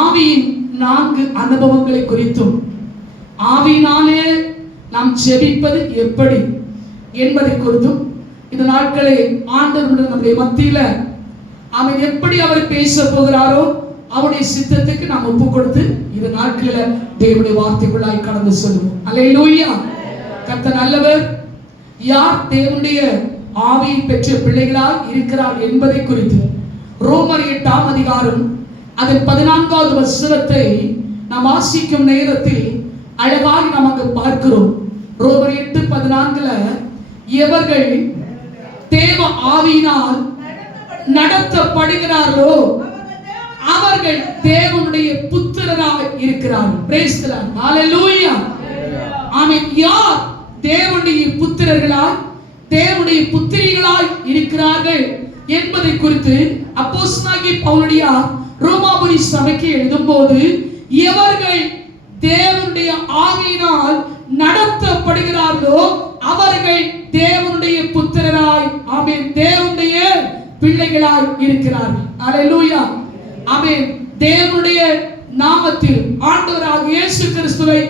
ஆவியின் 4 அனுபவங்களை குறித்தும் ஆவியினாலே நாம் ஜெபிப்பது எப்படி என்பதை குறித்தும் இந்த நாட்களை ஆண்டவர் நம்முடைய மத்தியில அவன் எப்படி அவர் பேச போகிறாரோ அவருடைய சித்தத்துக்கு நாம் ஒப்பு கொடுத்து இந்த நாட்களில் தேவனுடைய வார்த்தைக்குள்ளாய் கடந்து சொல்லுவோம். அல்லேலூயா. கர்த்தர் நல்லவர். யார் தேவனுடைய ஆவியை பெற்ற பிள்ளைகளாய் இருக்கிறார் என்பதை குறித்து ரோமர் 8ஆம் அதிகாரம் அதன் 14வது வசனத்தை நாம் வாசிக்கும் நேரத்தில் அழகாக நாம் அங்கு பார்க்கிறோம். ரோமர் 8:14 எவர்கள் தேவ ஆவியினால் நடத்தப்படுகிறார்களோ அவர்கள் தேவனுடைய புத்திரராக இருக்கிறார்கள். Praise the Lord. ஹalleluya. ஆமென். யார் தேவனுடைய புத்திரர்களாய் தேவனுடைய புத்திரிகளாய் இருக்கிறார்கள் என்பதை குறித்து அப்போஸ்தலனாகிய பவுலுடைய ரோமாபுரி சபைக்கு எழுதும்போது எவர்கள் தேவனுடைய ஆவியினால் நடத்தப்படுகிறார்களோ அவர்கள் தேவனுடைய புத்திரராய் ஆமென் தேவனுடைய பிள்ளைகளாய் இருக்கிறார்கள். அல்லேலூயா. ஆமென். தேவனுடைய நாமத்தில் ஆண்டவராகிய இயேசு கிறிஸ்துவை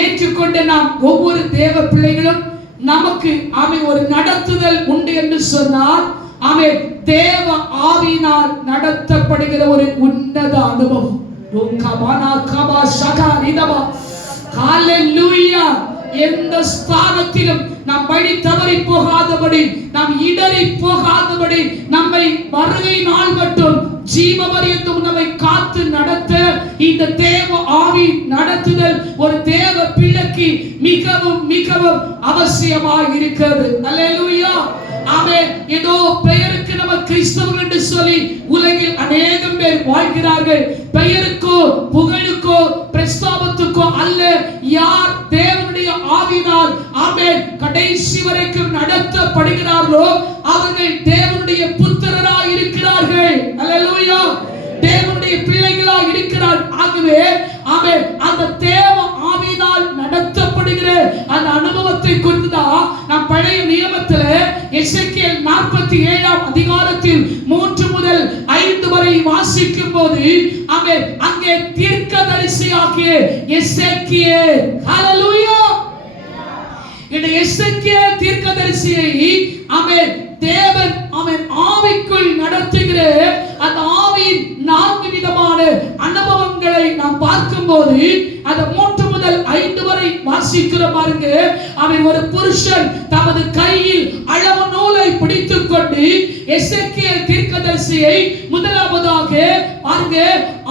ஏற்றுக்கொண்ட நாம் ஒவ்வொரு தேவ பிள்ளைகளும் நமக்கு ஆமென் ஒரு நடத்துதல் உண்டு என்று சொன்னால் ஆமென் தேவ ஆவியினால் நடத்தப்படுகிற ஒரு உன்னத அனுபவம். ஹalleluya. எந்த ஸ்தானத்திலும் நாம் வழி தவறி போகாதபடி நாம் இடறி போகாதபடி நம்மை வருகை நாள் மட்டும் ஜீவ பரியந்தம் நம்மை காத்து நடத்த இந்த தேவ ஆவி நடத்துதல் ஒரு தேவ பிள்ளைக்கு மிகவும் மிகவும் அவசியமாக இருக்கிறது. அல்லேலூயா. ஆமென். ஏதோ பெயருக்கு நம்ம கிறிஸ்தவர்கள் என்று சொல்லி உலகில் அநேகம் பேர் வாழ்கிறார்கள். பெயருக்கோ புகழுக்கோ பிரஸ்தாபத்துக்கோ அல்ல. யார் தேவனுடைய ஆவியினால் ஆமென் கடைசி வரைக்கும் நடத்தப்படுகிறார்களோ அவர்கள் தேவனுடைய புத்திரராய் இருக்கிறார்கள். அல்லேலூயா. தேவனுடைய பிள்ளைகளாய் இருக்கிறார். ஆகவே ஆமென் அந்த தேவ ஆவியினால் நடத்தப்படுகிற அந்த அனுபவத்தை குறித்து தான் நாம் பழைய நியமத்தில் எசேக்கியேல் 47ஆம் அதிகாரத்தில் 3 முதல் 5 வரை வாசிக்கும் போது ஆமென் அங்கே தீர்க்கதரிசியாகிய எசேக்கியேல் ஹalleluya இந்த எசேக்கியேல் தீர்க்கதரிசியை ஆமென் தேவன் ஆமென் ஆவிக்குள் நடத்துகிற அந்த ஆவியின் 4 விதமான அனுபவங்களை நாம் பார்க்கும்போது அந்த 3 முதல் 5 வரை வாசிக்கிற பாருங்க. அவன் ஒரு புருஷன் தமது கையில் அளவு நூலை பிடித்துக் கொண்டு எசேக்கியேல் தீர்க்கதரிசியை முதலாவதாக பாருங்க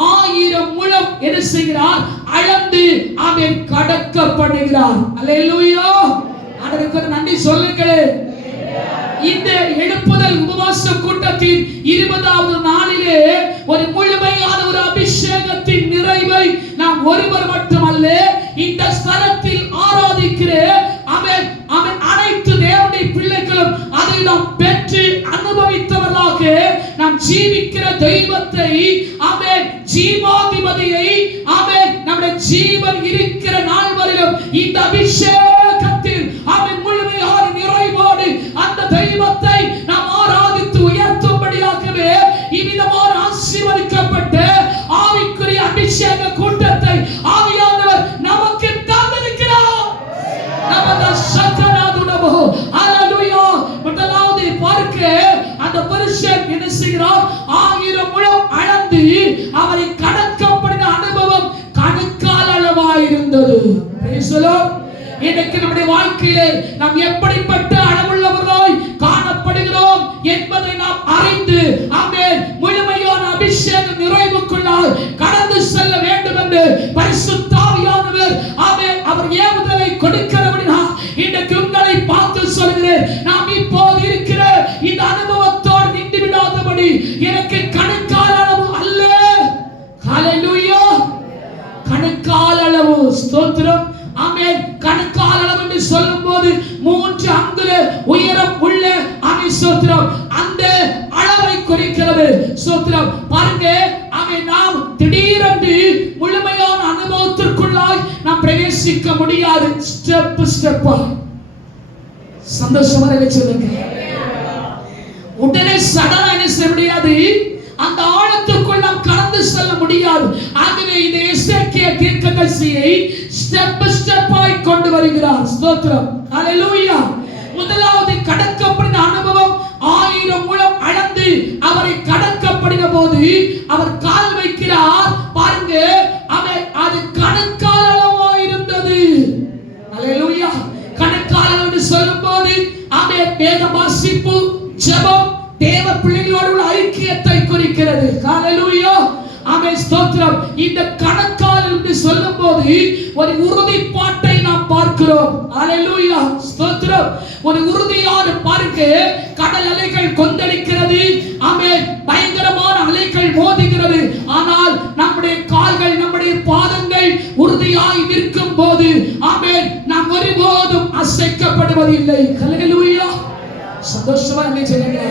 1000 முழம் என்ன செய்கிறார் அளந்து அவன் கடக்கப்படுகிறார். அல்லேலூயா. ஆண்டவருக்கு நன்றி சொல்லுங்கள். இந்த எழுப்புதல் உபவாச கூட்டத்தின் 20வது நாளிலே ஒரு முழுமையான ஒரு அபிஷேகத்தின் நிறைவை நாம் ஒருவர் மட்டுமல்ல இந்த ஸ்தலத்தில் ஆராதிக்கிற அவன் அனைத்து தேவனுடைய பிள்ளைகளும் அதை நாம் பெற்று அனுபவித்தவர்களாக நாம் ஜீவிக்கிற தெய்வத்தை அவன் ஜீவாதிபதியை அவன் நம்முடைய ஜீவன் இருக்கிற நாள் வரையிலும் இந்த அபிஷேகத்தில் அவன் முழுமையான நிறைவோடு அந்த தெய்வத்தை நாம் ஆராதித்து உயர்த்தும்படியாகவே இவ்விதமான ஆசீர்வதிக்கப்பட்ட ஆவிக்குரிய அபிஷேக கூட்டத்தை ஆவியானவர் நமக்கு தந்திருக்கிறார். நமது சக்கராதுனமோ ஹalleluya. முதலாவது பார்க்க அந்த புருஷன் என்ன செய்கிறார் 1000 முழம் அளந்து அவரை கடக்கப்படுகிற அனுபவம் கணக்கால் அளவாயிருந்தது. Price the Lord. இன்னைக்கு நம்முடைய வாழ்க்கையிலே நாம் எப்படிப்பட்ட அளவுள்ளவர்களாய் காணப்படுகிறோம் என்பதை நாம் அறிந்து ஆமென் முழுமையான அபிஷேக நிறைவுக்குள்ளாய் கடந்து செல்ல வேண்டும் என்று பரிசுத்த ஆவியானவர் ஆமென் அவர் ஏவுதலை கொடுக்கிறவனாக இன்னைக்கு உங்களை பார்த்து சொல்கிறேன். நாம் இப்போது இருக்கிற இந்த அனுபவத்தோடு நின்று விடாதபடி எனக்கு கணக்கால் அளவு அல்ல. ஹalleluya. கணக்கால் அளவு ஸ்தோத்திரம். ஆமென். கணக்கால் அளவு என்று சொல்லும்போது 3 அங்குல உயரம் உள்ள ஆமென் ஸ்தோத்திரம் அந்த அளவை குறிக்கிறது. ஸ்தோத்திரம். பாருங்க ஆமென் நாம் திடீரென்று முழுமையான அனுபவத்திற்குள்ளாய் நாம் பிரவேசிக்க முடியாது. ஸ்டெப் ஸ்டெப்பா சந்தோஷமா சொல்லுங்க. உடனே சடனா என்ன செய்ய முடியாது. அந்த ஆழத்துக்குள் நாம் கடந்து செல்ல முடியாது. ஆக இந்த எசேக்கியேல் தீர்க்கதரிசியை ஸ்டெப் பை ஸ்டெப்பாய் கொண்டு வருகிறார். ஸ்தோத்திரம், ஹalleluya. முதலாவது கடக்கப்படின அனுபவம் 1000 முழம் அளந்து அவரை கடக்கப்படின போது அவர் கால் வைக்கிறார். பாருங்க, அது கணக்கால் அளவா இருந்தது. ஹalleluya. கணக்கால் என்று சொல்லும்போது வேத வாசிப்பு, ஜெபம், தேவ பிள்ளைகளோடு உள்ள ஐக்கியத்தை குறிக்கிறது. ஹalleluya. ஆமென், ஸ்தோத்திரம். இந்த கணக்கால் என்று சொல்லும்போது ஒரு உறுதிப்பாட்டை நாம் பார்க்கிறோம். ஹalleluya, ஸ்தோத்திரம். ஒரு உறுதியான பாருங்க, கடல் அலைகள் கொந்தளிக்கிறது. ஆமென், பயங்கரமான அலைகள் மோதுகிறது. ஆனால் நம்முடைய கால்கள், நம்முடைய பாதங்கள் உறுதியாய் நிற்கும் போது ஆமென், நாம் ஒருபோதும் அசைக்கப்படுவதில்லை. ஹalleluya. சந்தோஷமா சொல்லுங்க.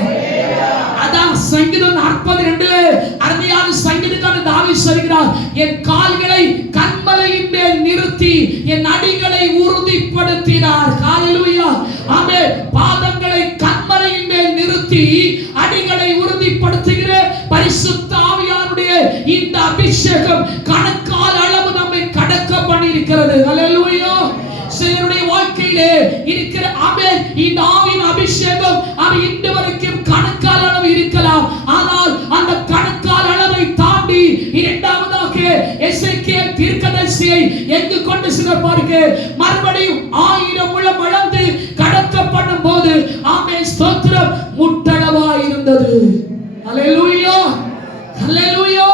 அதான் சங்கீதம் 42 அருமையான சங்கீதக்காரன் தாவீது சொல்கிறார், என் கால்களை கன்மலையின் மேல் நிறுத்தி என் அடிகளை உறுதிப்படுத்தினார். ஹalleluya. ஆமென். பாதங்களை கன்மலையின் மேல் நிறுத்தி அடிகளை உறுதிப்படுத்துகிற பரிசுத்த ஆவியானுடைய இந்த அபிஷேகம் கணக்கால் அளவு நம்மை கடக்க பண்ணி இருக்கிறது. ஹalleluya. சிலருடைய வாழ்க்கையிலே இருக்கிற ஆமென், இந்த ஆவியின் அபிஷேகம் அது இன்று வரைக்கும் கணக்கால் அளவு இருக்கலாம். ஆனால் அந்த கணக்கால் அளவை தாண்டி இரண்டாவதாக எசேக்கியேல் தீர்க்கதரிசியை எங்கு கொண்டு செல்வார்க, மறுபடியும் 1000 முழம் அளந்து கடக்கப்படும் போது ஆமென், ஸ்தோத்திரம், முட்டளவா இருந்தது. ஹalleluya, ஹalleluya.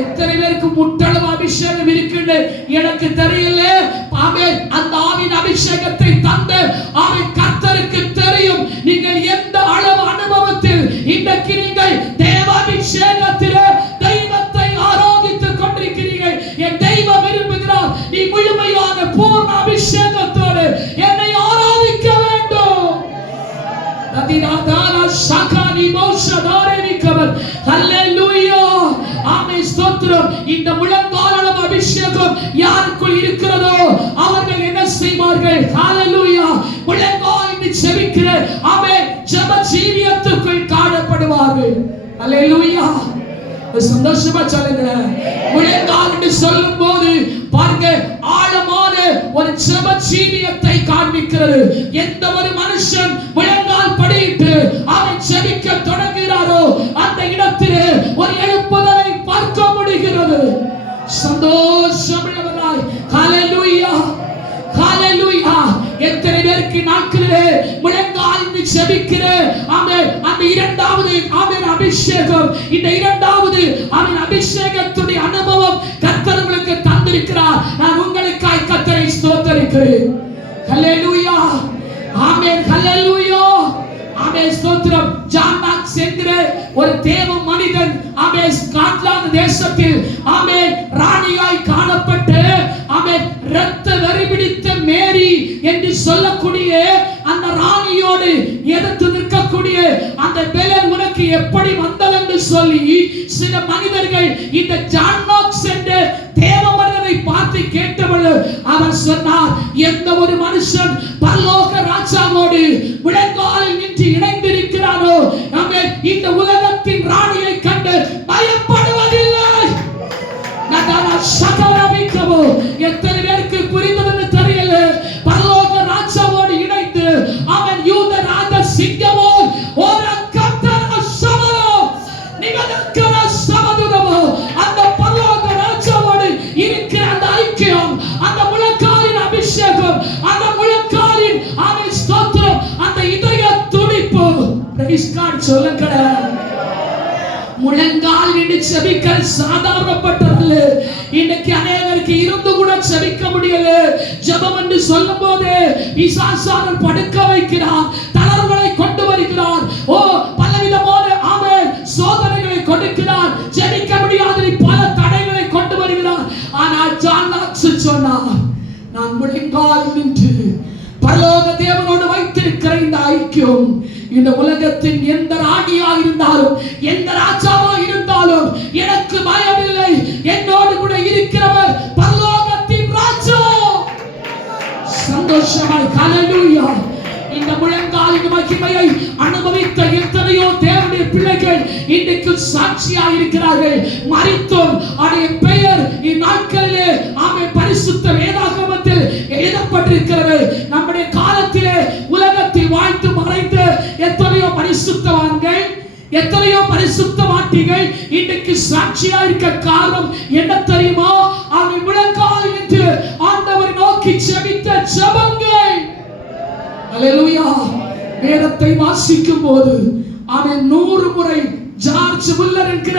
எத்தனை பேருக்கு முட்டளவு அபிஷேகம் இருக்குன்னு எனக்கு தெரியல. ஆமென். அந்த ஆவின் அபிஷேகத்தை தந்த ஆமென் கர்த்தருக்கு தெரியும். நீங்கள் எந்த அளவு அனுபவத்தில் இன்றைக்கு நீங்கள் தேவ அபிஷேகத்திலே தெய்வத்தை ஆராதித்துக் கொண்டிருக்கிறீர்கள். என் தெய்வம் விரும்புகிறார், நீ முழுமையான பூர்ண அபிஷேகத்தோடு என்னை ஆராதிக்க வேண்டும். நதிநாதான சகானி மோஷதாரேவிக்கவர். ஹalleluya. ஆமென், ஸ்தோத்திரம். இந்த முழங்கால் அளவு அபிஷேகம் யாருக்குள் இருக்கிறதோ அவர்கள் என்ன செய்வார்கள்? ஹalleluya. முழங்கால் இட்டு ஜெபிக்கிற ஆமென் ஜெப ஜீவியத்துக்குள் காணப்படுவார்கள். ஹalleluya. சந்தோஷமா சொல்லுங்க. முழங்கால் என்று சொல்லும்போது பாருங்க, ஆழமான ஒரு ஜெப ஜீவியத்தை காண்பிக்கிறது. எந்த ஒரு மனுஷன் முழங்கால் படியிட்டு அவன் ஜெபிக்க தொடங்குகிறாரோ அந்த இடத்திலே ஒரு எழுப்புதலை பார்க்க முடிகிறது. சந்தோஷமுள்ளவராய் ஹalleluya, ஹalleluya. எத்தனை பேருக்கு நாட்களிலே முழங்கால் ஜெபிக்கிற ஆமென் அந்த இரண்டாவது ஆமென் அபிஷேகம், இந்த இரண்டாவது ஆமென் அபிஷேகத்துடைய அனுபவம் கர்த்தர் உங்களுக்கு தந்திருக்கிறார். நான் உங்களுக்காய் கர்த்தரை ஸ்தோத்திரிக்கிறேன். ஹalleluya, ஆமென், ஹalleluya, ஆமென், ஸ்தோத்திரம். ஜான் மார்க்ஸ் என்கிற ஒரு தேவ மனிதன் ஆமென் ஸ்காட்லாந்து தேசத்தில் ஆமென் ராணியாய் காணப்பட்டு ஆமென் இரத்த வெறி பிடித்த மேரி என்று சொல்லக்கூடிய அந்த ராணியோடு எதிர்த்து நிற்கக்கூடிய அந்த பெயர் உனக்கு எப்படி வந்தது என்று சொல்லி சில மனிதர்கள் இந்த ஜான் மார்க்ஸ் என்ற தேவ மனிதனை பார்த்து கேட்டபொழுது அவர் சொன்னார், எந்த ஒரு மனுஷன் பரலோக ராஜாவோடு முழங்காலில் நின்று இணைந்திருக்கிறாரோ ஆமென் இந்த உலகத்தின் ராணியை கண்டு பயப்படுவதில்லை. எத்தனை பேருக்கு புரிந்தது தெரியல. பரலோக ராஜாவோடு இணைந்து அவன் யூத ராஜ சிங்கமோ ஒரு கர்த்தர சமரோ நிவதக்கர சமதுரமோ அந்த பரலோக ராஜாவோடு இருக்கிற அந்த ஐக்கியம், அந்த முழங்காலின் அபிஷேகம், அந்த முழங்காலின் அவன் ஸ்தோத்திரம், அந்த இதய துடிப்பு. பிரைஸ் காட் சொல்லுங்க. முழங்கால் இட்டு ஜெபிக்க சாதாரணப்பட்டதல்ல. இன்னைக்கு அநேகருக்கு இருந்து கூட ஜெபிக்க முடியல. ஜெபம் என்று சொல்லும்போது பிசாசானவர் படுக்க வைக்கிறார், தளர்வுகளை கொண்டு வருகிறார், பலவிதமான ஆமென் சோதனைகளை கொடுக்கிறார், ஜெபிக்க முடியாத பல தடைகளை கொண்டு வருகிறார். ஆனால் ஜான் மார்க்ஸ் சொன்னார், நான் முழங்கால் நின்று பரலோக தேவனோடு வைத்திருக்கிற இந்த ஐக்கியம் இந்த உலகத்தின் எந்த ராணியா இருந்தாலும் எந்த ராஜாவா இருந்தாலும் எனக்கு பயமில்லை. என்னோடு கூட இருக்கிறவர் பரலோகத்தின் ராஜா. சந்தோஷமாய் ஹalleluya. இந்த முழங்காலின் மகிமையை அனுபவித்த எத்தனையோ தேவனுடைய பிள்ளைகள் இன்றைக்கு சாட்சியாக இருக்கிறார்கள். மரித்தோம் அவருடைய பெயர் இந்நாட்களிலே ஆமென் பரிசுத்த வேதாகமத்தில் எழுதப்பட்டிருக்கிறது. நம்முடைய காலத்திலே உலகத்தில் வாழ்ந்து மறைந்த எத்தனையோ பரிசுத்தவான்கள், எத்தனையோ பரிசுத்தவான்கள் இன்றைக்கு சாட்சியா இருக்க காரணம் என்ன தெரியுமா? அவர்கள் முழங்கால் இட்டு ஆண்டவரை நோக்கி ஜெபித்த ஜெபங்கள். அல்லேலூயா. வேதத்தை வாசிக்கும் போது அவன் 100 முறை ஜார்ஜ் முல்லர் என்கிற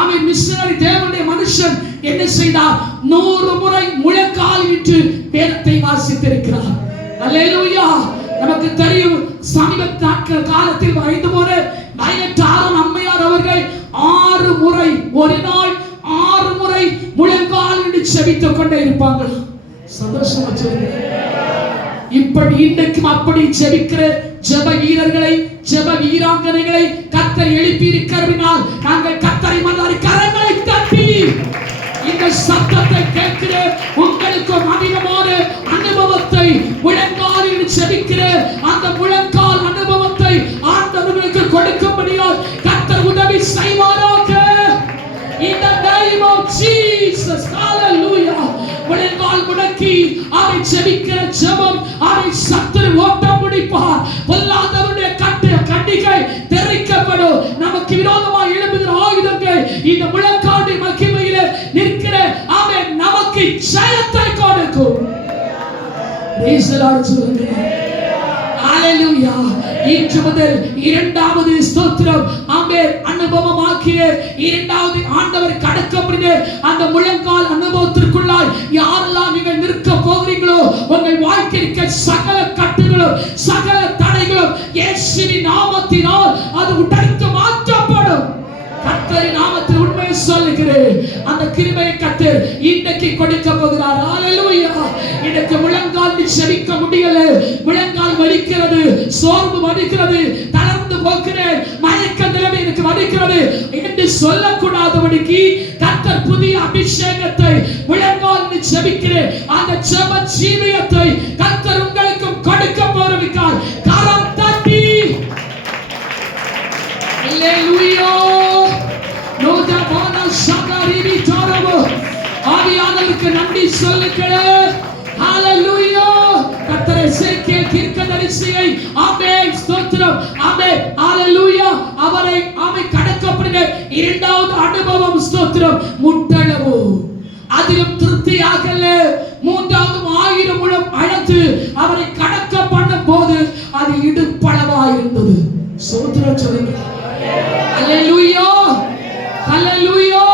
அவன் மிஷனரி தேவனுடைய மனுஷன் என்ன செய்தார்? 100 முறை முழங்கால் இட்டு வேதத்தை வாசித்திருக்கிறார். அல்லேலூயா. நமக்கு தெரியும், சமீப காலத்தில் வயது போற நயட்டாரன் அம்மையார் அவர்கள் 6 முறை, ஒரு நாள் 6 முறை முழங்கால் இட்டு ஜெபித்துக் கொண்டே இருப்பாங்க. சந்தோஷமா சொல்லுங்க. இப்படி இன்றைக்கும் அப்படி ஜெபிக்கிற ஜெப வீரர்களை, ஜெப வீராங்கனைகளை கர்த்தர் எழுப்பி இருக்கிறார். நாங்கள் கர்த்தரை மன்னாரி கரங்களை தட்டி இந்த சத்தத்தை கேட்கிற உங்களுக்கு அதிகமான அனுபவத்தை, முழங்காலில் ஜெபிக்கிற அந்த முழங்கால் அனுபவத்தை ஆண்டவர்களுக்கு கொடுக்கும்படியால் கர்த்தர் உதவி செய்வாராக. In the name of Jesus. Hallelujah. முழங்கால் முடக்கி அவரை ஜெபிக்கிற ஜெபம் அவரை சத்துரு ஓட்டம் முடிப்பார். பொல்லாதவருடைய கண்ணிகள் தெரிக்கப்படும். நமக்கு விரோதமாக எழும்புகிற ஆயுதங்கள் இந்த முழங்கால் மகிமையிலே நிற்கிற அவன் நமக்கு ஜெயத்தை கொடுக்கும். Praise the Lord. ஹalleluya. இன்று முதல் இரண்டாவது ஸ்தோத்திரம் ஆமென் அனுபவமாக்கிய இரண்டாவது ஆண்டவர் கடக்கப்படுகிற அந்த முழங்கால் அனுபவத்திற்குள்ளாய் யாரெல்லாம் நீங்கள் நிற்க போகிறீங்களோ உங்கள் வாழ்க்கைக்கு சகல கட்டுகளும் சகல தடைகளும் இயேசுவின் நாமத்தினால் அது உடைத்து மாற்றப்படும். கர்த்தரின் நாமத்தில் உண்மையை சொல்லுகிறேன். அந்த கிருபையை கர்த்தர் இன்றைக்கு கொடுக்க போகிறார். ஹalleluya. எனக்கு முழங்கால் ஜெபிக்க முடியல, முழங்கால் வலிக்கிறது, சோர்வு வருகிறது, தளர்ந்து போகிறேன், மயக்க நிலைமை எனக்கு வருகிறது என்று சொல்லக்கூடாதபடிக்கு கர்த்தர் புதிய அபிஷேகத்தை முழங்கால் ஜெபிக்கிற அந்த ஜெப ஜீவியத்தை கர்த்தர் உங்களுக்கு கொடுக்க போகிறார். கரம் தட்டி ஹalleluya. ஆவியானவருக்கு நன்றி சொல்லுகிறேன். ஹalleluya. கர்த்தர் எசேக்கியேல் தீர்க்கதரிசியை ஆமென் ஸ்தோத்திரம் ஆமென் ஹalleluya அவரை ஆமென் கடக்கப்படுகிற இரண்டாவது அனுபவம் ஸ்தோத்திரம் முட்டளவு. அதிலும் திருப்தியாகல. மூன்றாவது 1000 முழம் அழைத்து அவரை கடக்க பண்ணும் போது அது இடுப்பளவா இருந்தது. ஸ்தோத்திரம் சொல்லுங்க. ஹalleluya. ஹalleluya.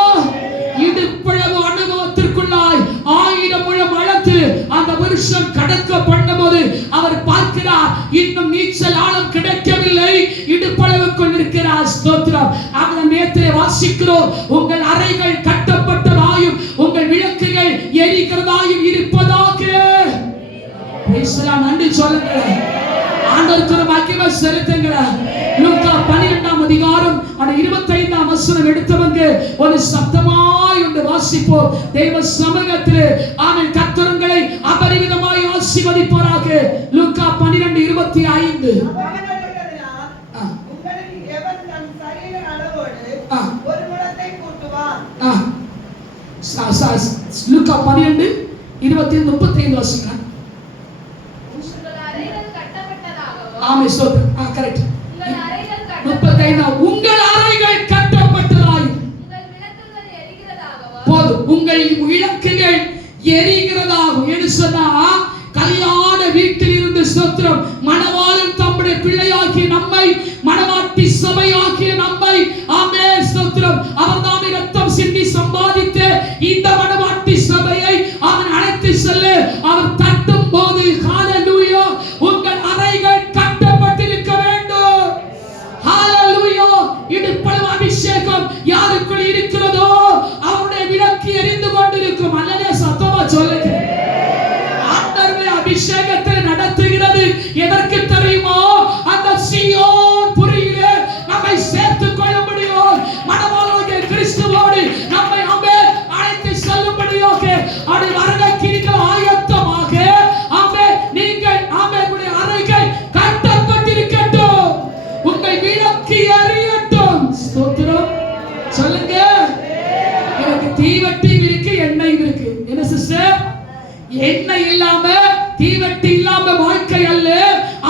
இடுப்பளவு அனுபவத்திற்குள்ளாய் 1000 முழம் அழைத்து அந்த வருஷம் கடக்க பண்ணும்போது அவர் பார்க்கிறார், இன்னும் நீச்சல் ஆழம் கிடைக்கவில்லை, இடுப்பளவுக்குள் இருக்கிறார். ஸ்தோத்திரம். அவன் நேரத்திலே வாசிக்கிறோம், உங்கள் அறைகள் கட்டப்பட்டதாயும் உங்கள் விளக்குகள் எரிகிறதாயும் இருப்பதாக. நன்றி சொல்லுங்க. ஆண்டவருக்கு மகிமை செலுத்துங்க. லூக்கா 12ஆம் அதிகாரம் 25ஆம் வசனம் எடுத்தவங்க ஒரு சத்தமாய் ஒன்று வாசிப்போம். தேவ சமூகத்திலே ஆமென் கர்த்தருங்களை அபரிமிதமாய் ஆசீர்வதிப்பாராக. லூக்கா 12:25. உங்களுக்கு எவன் தன் சரீர அளவோடு ஒரு முழத்தை கூட்டுவான். லூக்கா 12:25 வாசிங்க. ஆமே ஸ்தோத்திரம். கரெக்ட். 35 உங்கள் அறைகள் கட்டப்பட்டதாய் போதும் உங்கள் விளக்குகள் எரிகிறதாகும் என்று சொன்னா கல்யாண வீட்டில் இருந்து ஸ்தோத்திரம் மணவாளன் தம்முடைய பிள்ளையாகிய நம்மை, மணவாட்டி சபையாகிய நம்மை ஆமென் ஸ்தோத்திரம் அவர்தாமே ரத்தம் சிந்தி சம்பாதித்த இந்த மணவாட்டி சபையை அவன் அழைத்து செல்ல அவர் தட்டும் போது ஹalleluya உங்கள் அறைகள் கட்டப்பட்டிருக்க வேண்டும். ஹalleluya. இடுப்பளவு அபிஷேகம் யாருக்குள் இருக்கிறதோ அவருடைய விளக்கு எரிந்து கொண்டிருக்கும். அல்லேலூயா. சத்தமா சொல்லுங்க. ஆண்டவருடைய அபிஷேகத்தை நடத்துகிறது எதற்கு தெரியுமா? அந்த சீயோன் புரியிலே நம்மை சேர்த்துக் கொள்ள முடியும். மணவாளனாகிய கிறிஸ்துவோடு நம்மை அழைத்து செல்லும்படியாக அவருடைய வருகைக்கு ஆயத்தமாக நீங்கள் உங்களுடைய அறைகள் கட்டப்பட்டிருக்கட்டும். உங்கள் விளக்கு எரியட்டும். தீவட்டியும் இருக்கு, எண்ணெயும் இருக்கு. என்ன சிஸ்டர்? எண்ணெய் இல்லாம தீவட்டி இல்லாம வாழ்க்கை அல்ல.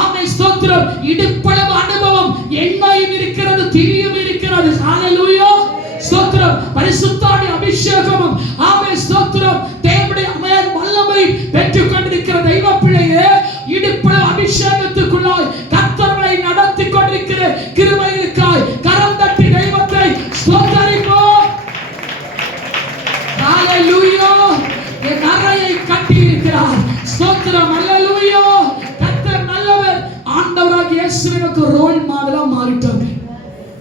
ஆமென் ஸ்தோத்திரம். இடுப்பளவு அனுபவம், எண்ணெயும் இருக்கிறது, திரியும் இருக்கிறது. ஹalleluya ஸ்தோத்திரம். பரிசுத்தாவி அபிஷேகமும் ஆமென் ஸ்தோத்திரம். தேவனுடைய வல்லமை பெற்றுக் கொண்டிருக்கிற தெய்வ பிள்ளையே, இடுப்பளவு அபிஷேகத்துக்குள்ளாய் கர்த்தரை நடத்தி கொண்டிருக்கிற கிருபையிற்காய் கரம் தட்டி தெய்வத்தை ஸ்தோத்தரிப்போம். ஹalleluya. என் அறையை கட்டி இருக்கிறார். ஸ்தோத்திரம். ஹalleluya. கர்த்தர் நல்லவர். ஆண்டவராகிய இயேசு எனக்கு ரோல் மாடலா மாறிட்டாங்க.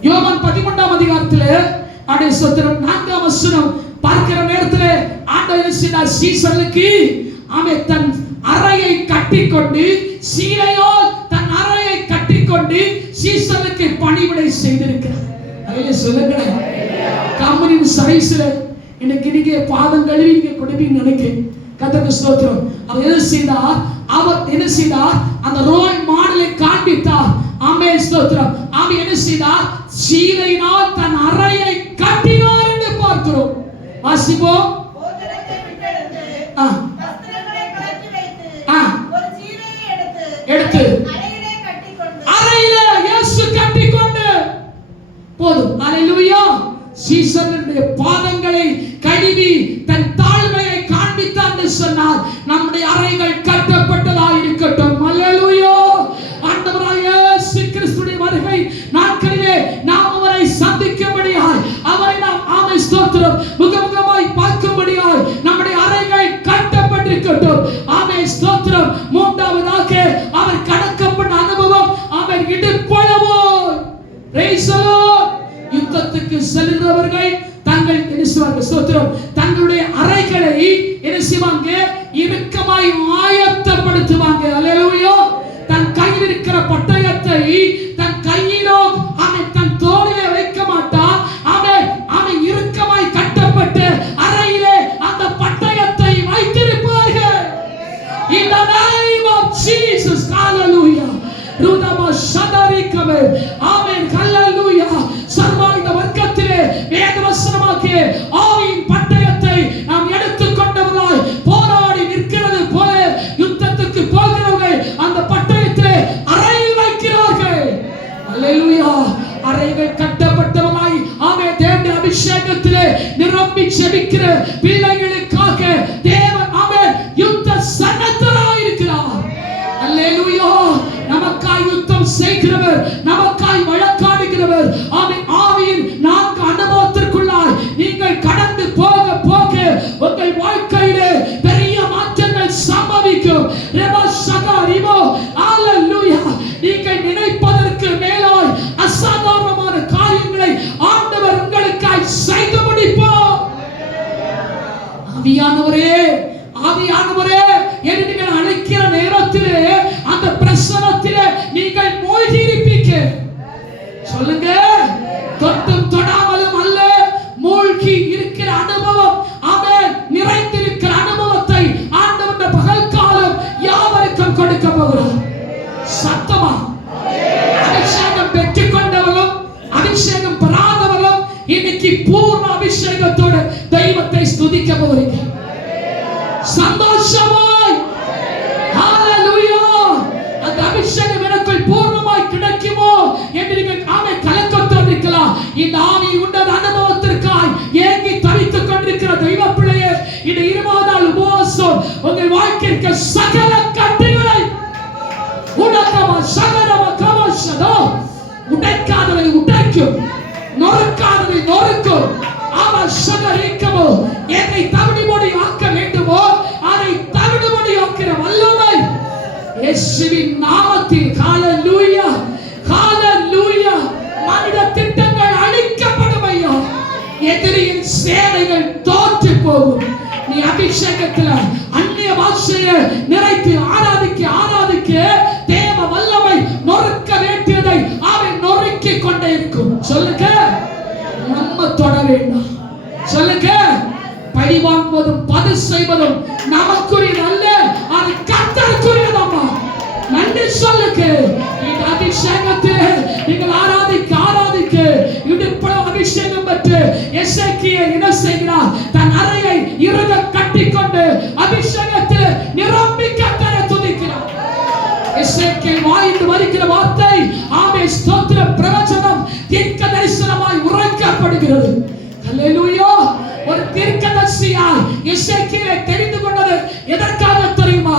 யோவான் 13ஆம் அதிகாரத்திலே ஆண்டே ஸ்தோத்திரம் 4ஆம் வசனம் பார்க்கிற நேரத்திலே ஆண்டவர் சீசர்களுக்கு அவன் தன் அறையை கட்டிக்கொண்டு சீலையால் தன் அறையை கட்டிக்கொண்டு சீசர்களுக்கு பணிவிடை செய்திருக்கிறார். அதிலே சொல்லுங்களேன், கம்பெனியின் சரைசில இன்னைக்கு நீங்க பாதம் கழுவி நீங்க கொடுப்பீங்க நினைக்கிறேன். கர்த்தருக்கு ஸ்தோத்திரம். அவர் என்ன செய்தார்? அவர் என்ன செய்தார்? அந்த ரோல் மாடலை காண்பித்தார். ஆமென் ஸ்தோத்திரம். அவர் என்ன செய்தார்? சீலையினால் தன் அறையை கட்டினார் என்று பார்க்கிறோம். வாசிப்போம். போதனத்தை விட்டெடுத்து வஸ்திரங்களை கழற்றி வைத்து ஒரு சீலையை எடுத்து அறையிலே கட்டிக்கொண்டு அறையிலே இயேசு கட்டிக்கொண்டு போதும். ஹalleluya. சீசனுடைய பாதங்களை கழுவி தன் தாழ்மையை காண்பித்தார் என்று சொன்னார். நம்முடைய அறைகள் கட்டப்பட்டதாக இருக்கட்டும். ஹalleluya. ஆண்டவராகிய இயேசு கிறிஸ்துவின் வருகை நாட்களிலே நாம் அவரை சந்திக்கும்படியாய், அவரை நாம் ஆமென் ஸ்தோத்திரம் முகமுகமாய் பார்க்கும்படியாய் நம்முடைய அறைகள் கட்டப்பட்டிருக்கட்டும். ஆமென் ஸ்தோத்திரம். மூன்றாவதாக அவர் கடக்கப்பட்ட அனுபவம் அவர் இடுப்பளவோ. Price the Lord. யுத்தத்துக்கு செல்கிறவர்கள் தங்கள் ஸ்தோத்திரம் தங்களுடைய அறைகளை என்ன செய்வாங்க? இறுக்கமாய் ஆயத்தப்படுத்துவாங்க. ஹalleluya. தன் கையில் இருக்கிற பட்டயத்தை தன் கையிலோ அவன் தன் தோளிலே வைக்க மாட்டான். அவன் இறுக்கமாய் கட்டப்பட்ட அறையிலே அந்த பட்டயத்தை வைத்திருப்பார்கள். In the name of Jesus. Hallelujah. ரூதமா ஷதரிக்கவே. ஆமென். ஹalleluya. சர்வாயுத வர்க்கத்திலே வேதவசனமாகிய ஆவியின் பட்டயத்தை நாம் எடுத்துக்கொண்டவர்களாய் போராடி நிற்கிறது போல யுத்தத்துக்கு போகிறவர்கள் அந்த பட்டயத்திலே அறையில் வைக்கிறார்கள். ஹalleluya. அறைகள் கட்டப்பட்டவர்களாய் ஆமென் தேவனுடைய அபிஷேகத்திலே நிரம்பி செபிக்கிற பிள்ளைகளுக்காக தேவன் ஆமென் யுத்த சன்னத்தராய் இருக்கிறார். ஹalleluya. நமக்காய் யுத்தம் செய்கிறவர், நமக்காய் வழக்காடுகிறவர். ஆமென். ஆவியின் 4 அனுபவத்திற்குள்ளாய் நீங்கள் கடந்து போக போக உங்கள் வாழ்க்கையிலே பெரிய மாற்றங்கள் சம்பவிக்கும். ரெபா சகாரிமோ. ஹalleluya. நீங்கள் நினைப்பதற்கு மேலாய் அசாதாரணமான காரியங்களை ஆண்டவர் உங்களுக்காய் செய்து முடிப்பார். ஆவியானவரே, ஆவியானவரே என்று நீங்கள் அழைக்கிற நேரத்திலே அந்த பிரசன்னத்திலே நீங்கள் மூழ்கி இருப்பீங்க. சொல்லுங்க. தொட்டும் தொடாமலும் அல்ல, மூழ்கி இருக்கிற அனுபவம், ஆமென், நிறைந்திருக்கிற அனுபவத்தை ஆண்டவர் பகல் காலம் யாவருக்கும் கொடுக்க போகிறார். சத்தமா அபிஷேகம் பெற்றுக் கொண்டவர்களும் அபிஷேகம் பெறாதவர்களும் இன்னைக்கு பூர்ண அபிஷேகத்தோடு தெய்வத்தை ஸ்துதிக்க போகிறீங்க. சந்தோஷமாய். ஹalleluya. அந்த அபிஷேகம் எனக்குள் பூர்ணமாய் கிடைக்குமோ என்று நீங்கள் ஆமென் கலக்கத்தோடு இருக்கலாம். இந்த ஆவி உண்ட அனுபவத்திற்காய் ஏங்கி தவித்துக் கொண்டிருக்கிற தெய்வ பிள்ளையே, இந்த 20 நாள் உபவாசம் உங்கள் வாழ்க்கைக்கு சகல கட்டுகளை உடைக்கவா சகலவ கவசதோ உடைக்காதவை உடைக்கும், நொறுக்காதவை நொறுக்கும். அவசகரிக்கவோ எதை தவிடுபடி ஆக்க வேண்டுமோ அதை தவிடுபடி ஆக்கிற வல்லமை இயேசுவின் நாமத்தில். ஹalleluya. ஹalleluya. மனித திட்டங்கள் அழிக்கப்படும் ஐயா. எதிரியின் சேனைகள் தோற்று போகும். நீ அபிஷேகத்துல அந்நிய பாஷையை நிறைத்து ஆராதிக்க ஆராதிக்க தேவ வல்லமை நொறுக்க வேண்டியதை அவன் நொறுக்கிக் கொண்டே இருக்கும். சொல்லுங்க. நம்ம தொட வேண்டாம். சொல்லுங்க. பழி வாங்குவதும் பதில் செய்வதும் நமக்குரியது அல்ல, அது கர்த்தருக்குரியதம்மா. நன்றி சொல்லுங்க. இந்த அபிஷேகத்திலே நீங்கள் ஆராதிக்க ஆராதிக்க இடுப்பளவு அபிஷேகம் பெற்று எசேக்கியா என்ன செய்கிறார்? தன் சொல்லப்படுகிறது. அல்லேலூயா. ஒரு தீர்க்கதரிசியாய் எசேக்கியேலை தெரிந்து கொண்டது எதற்காக தெரியுமா?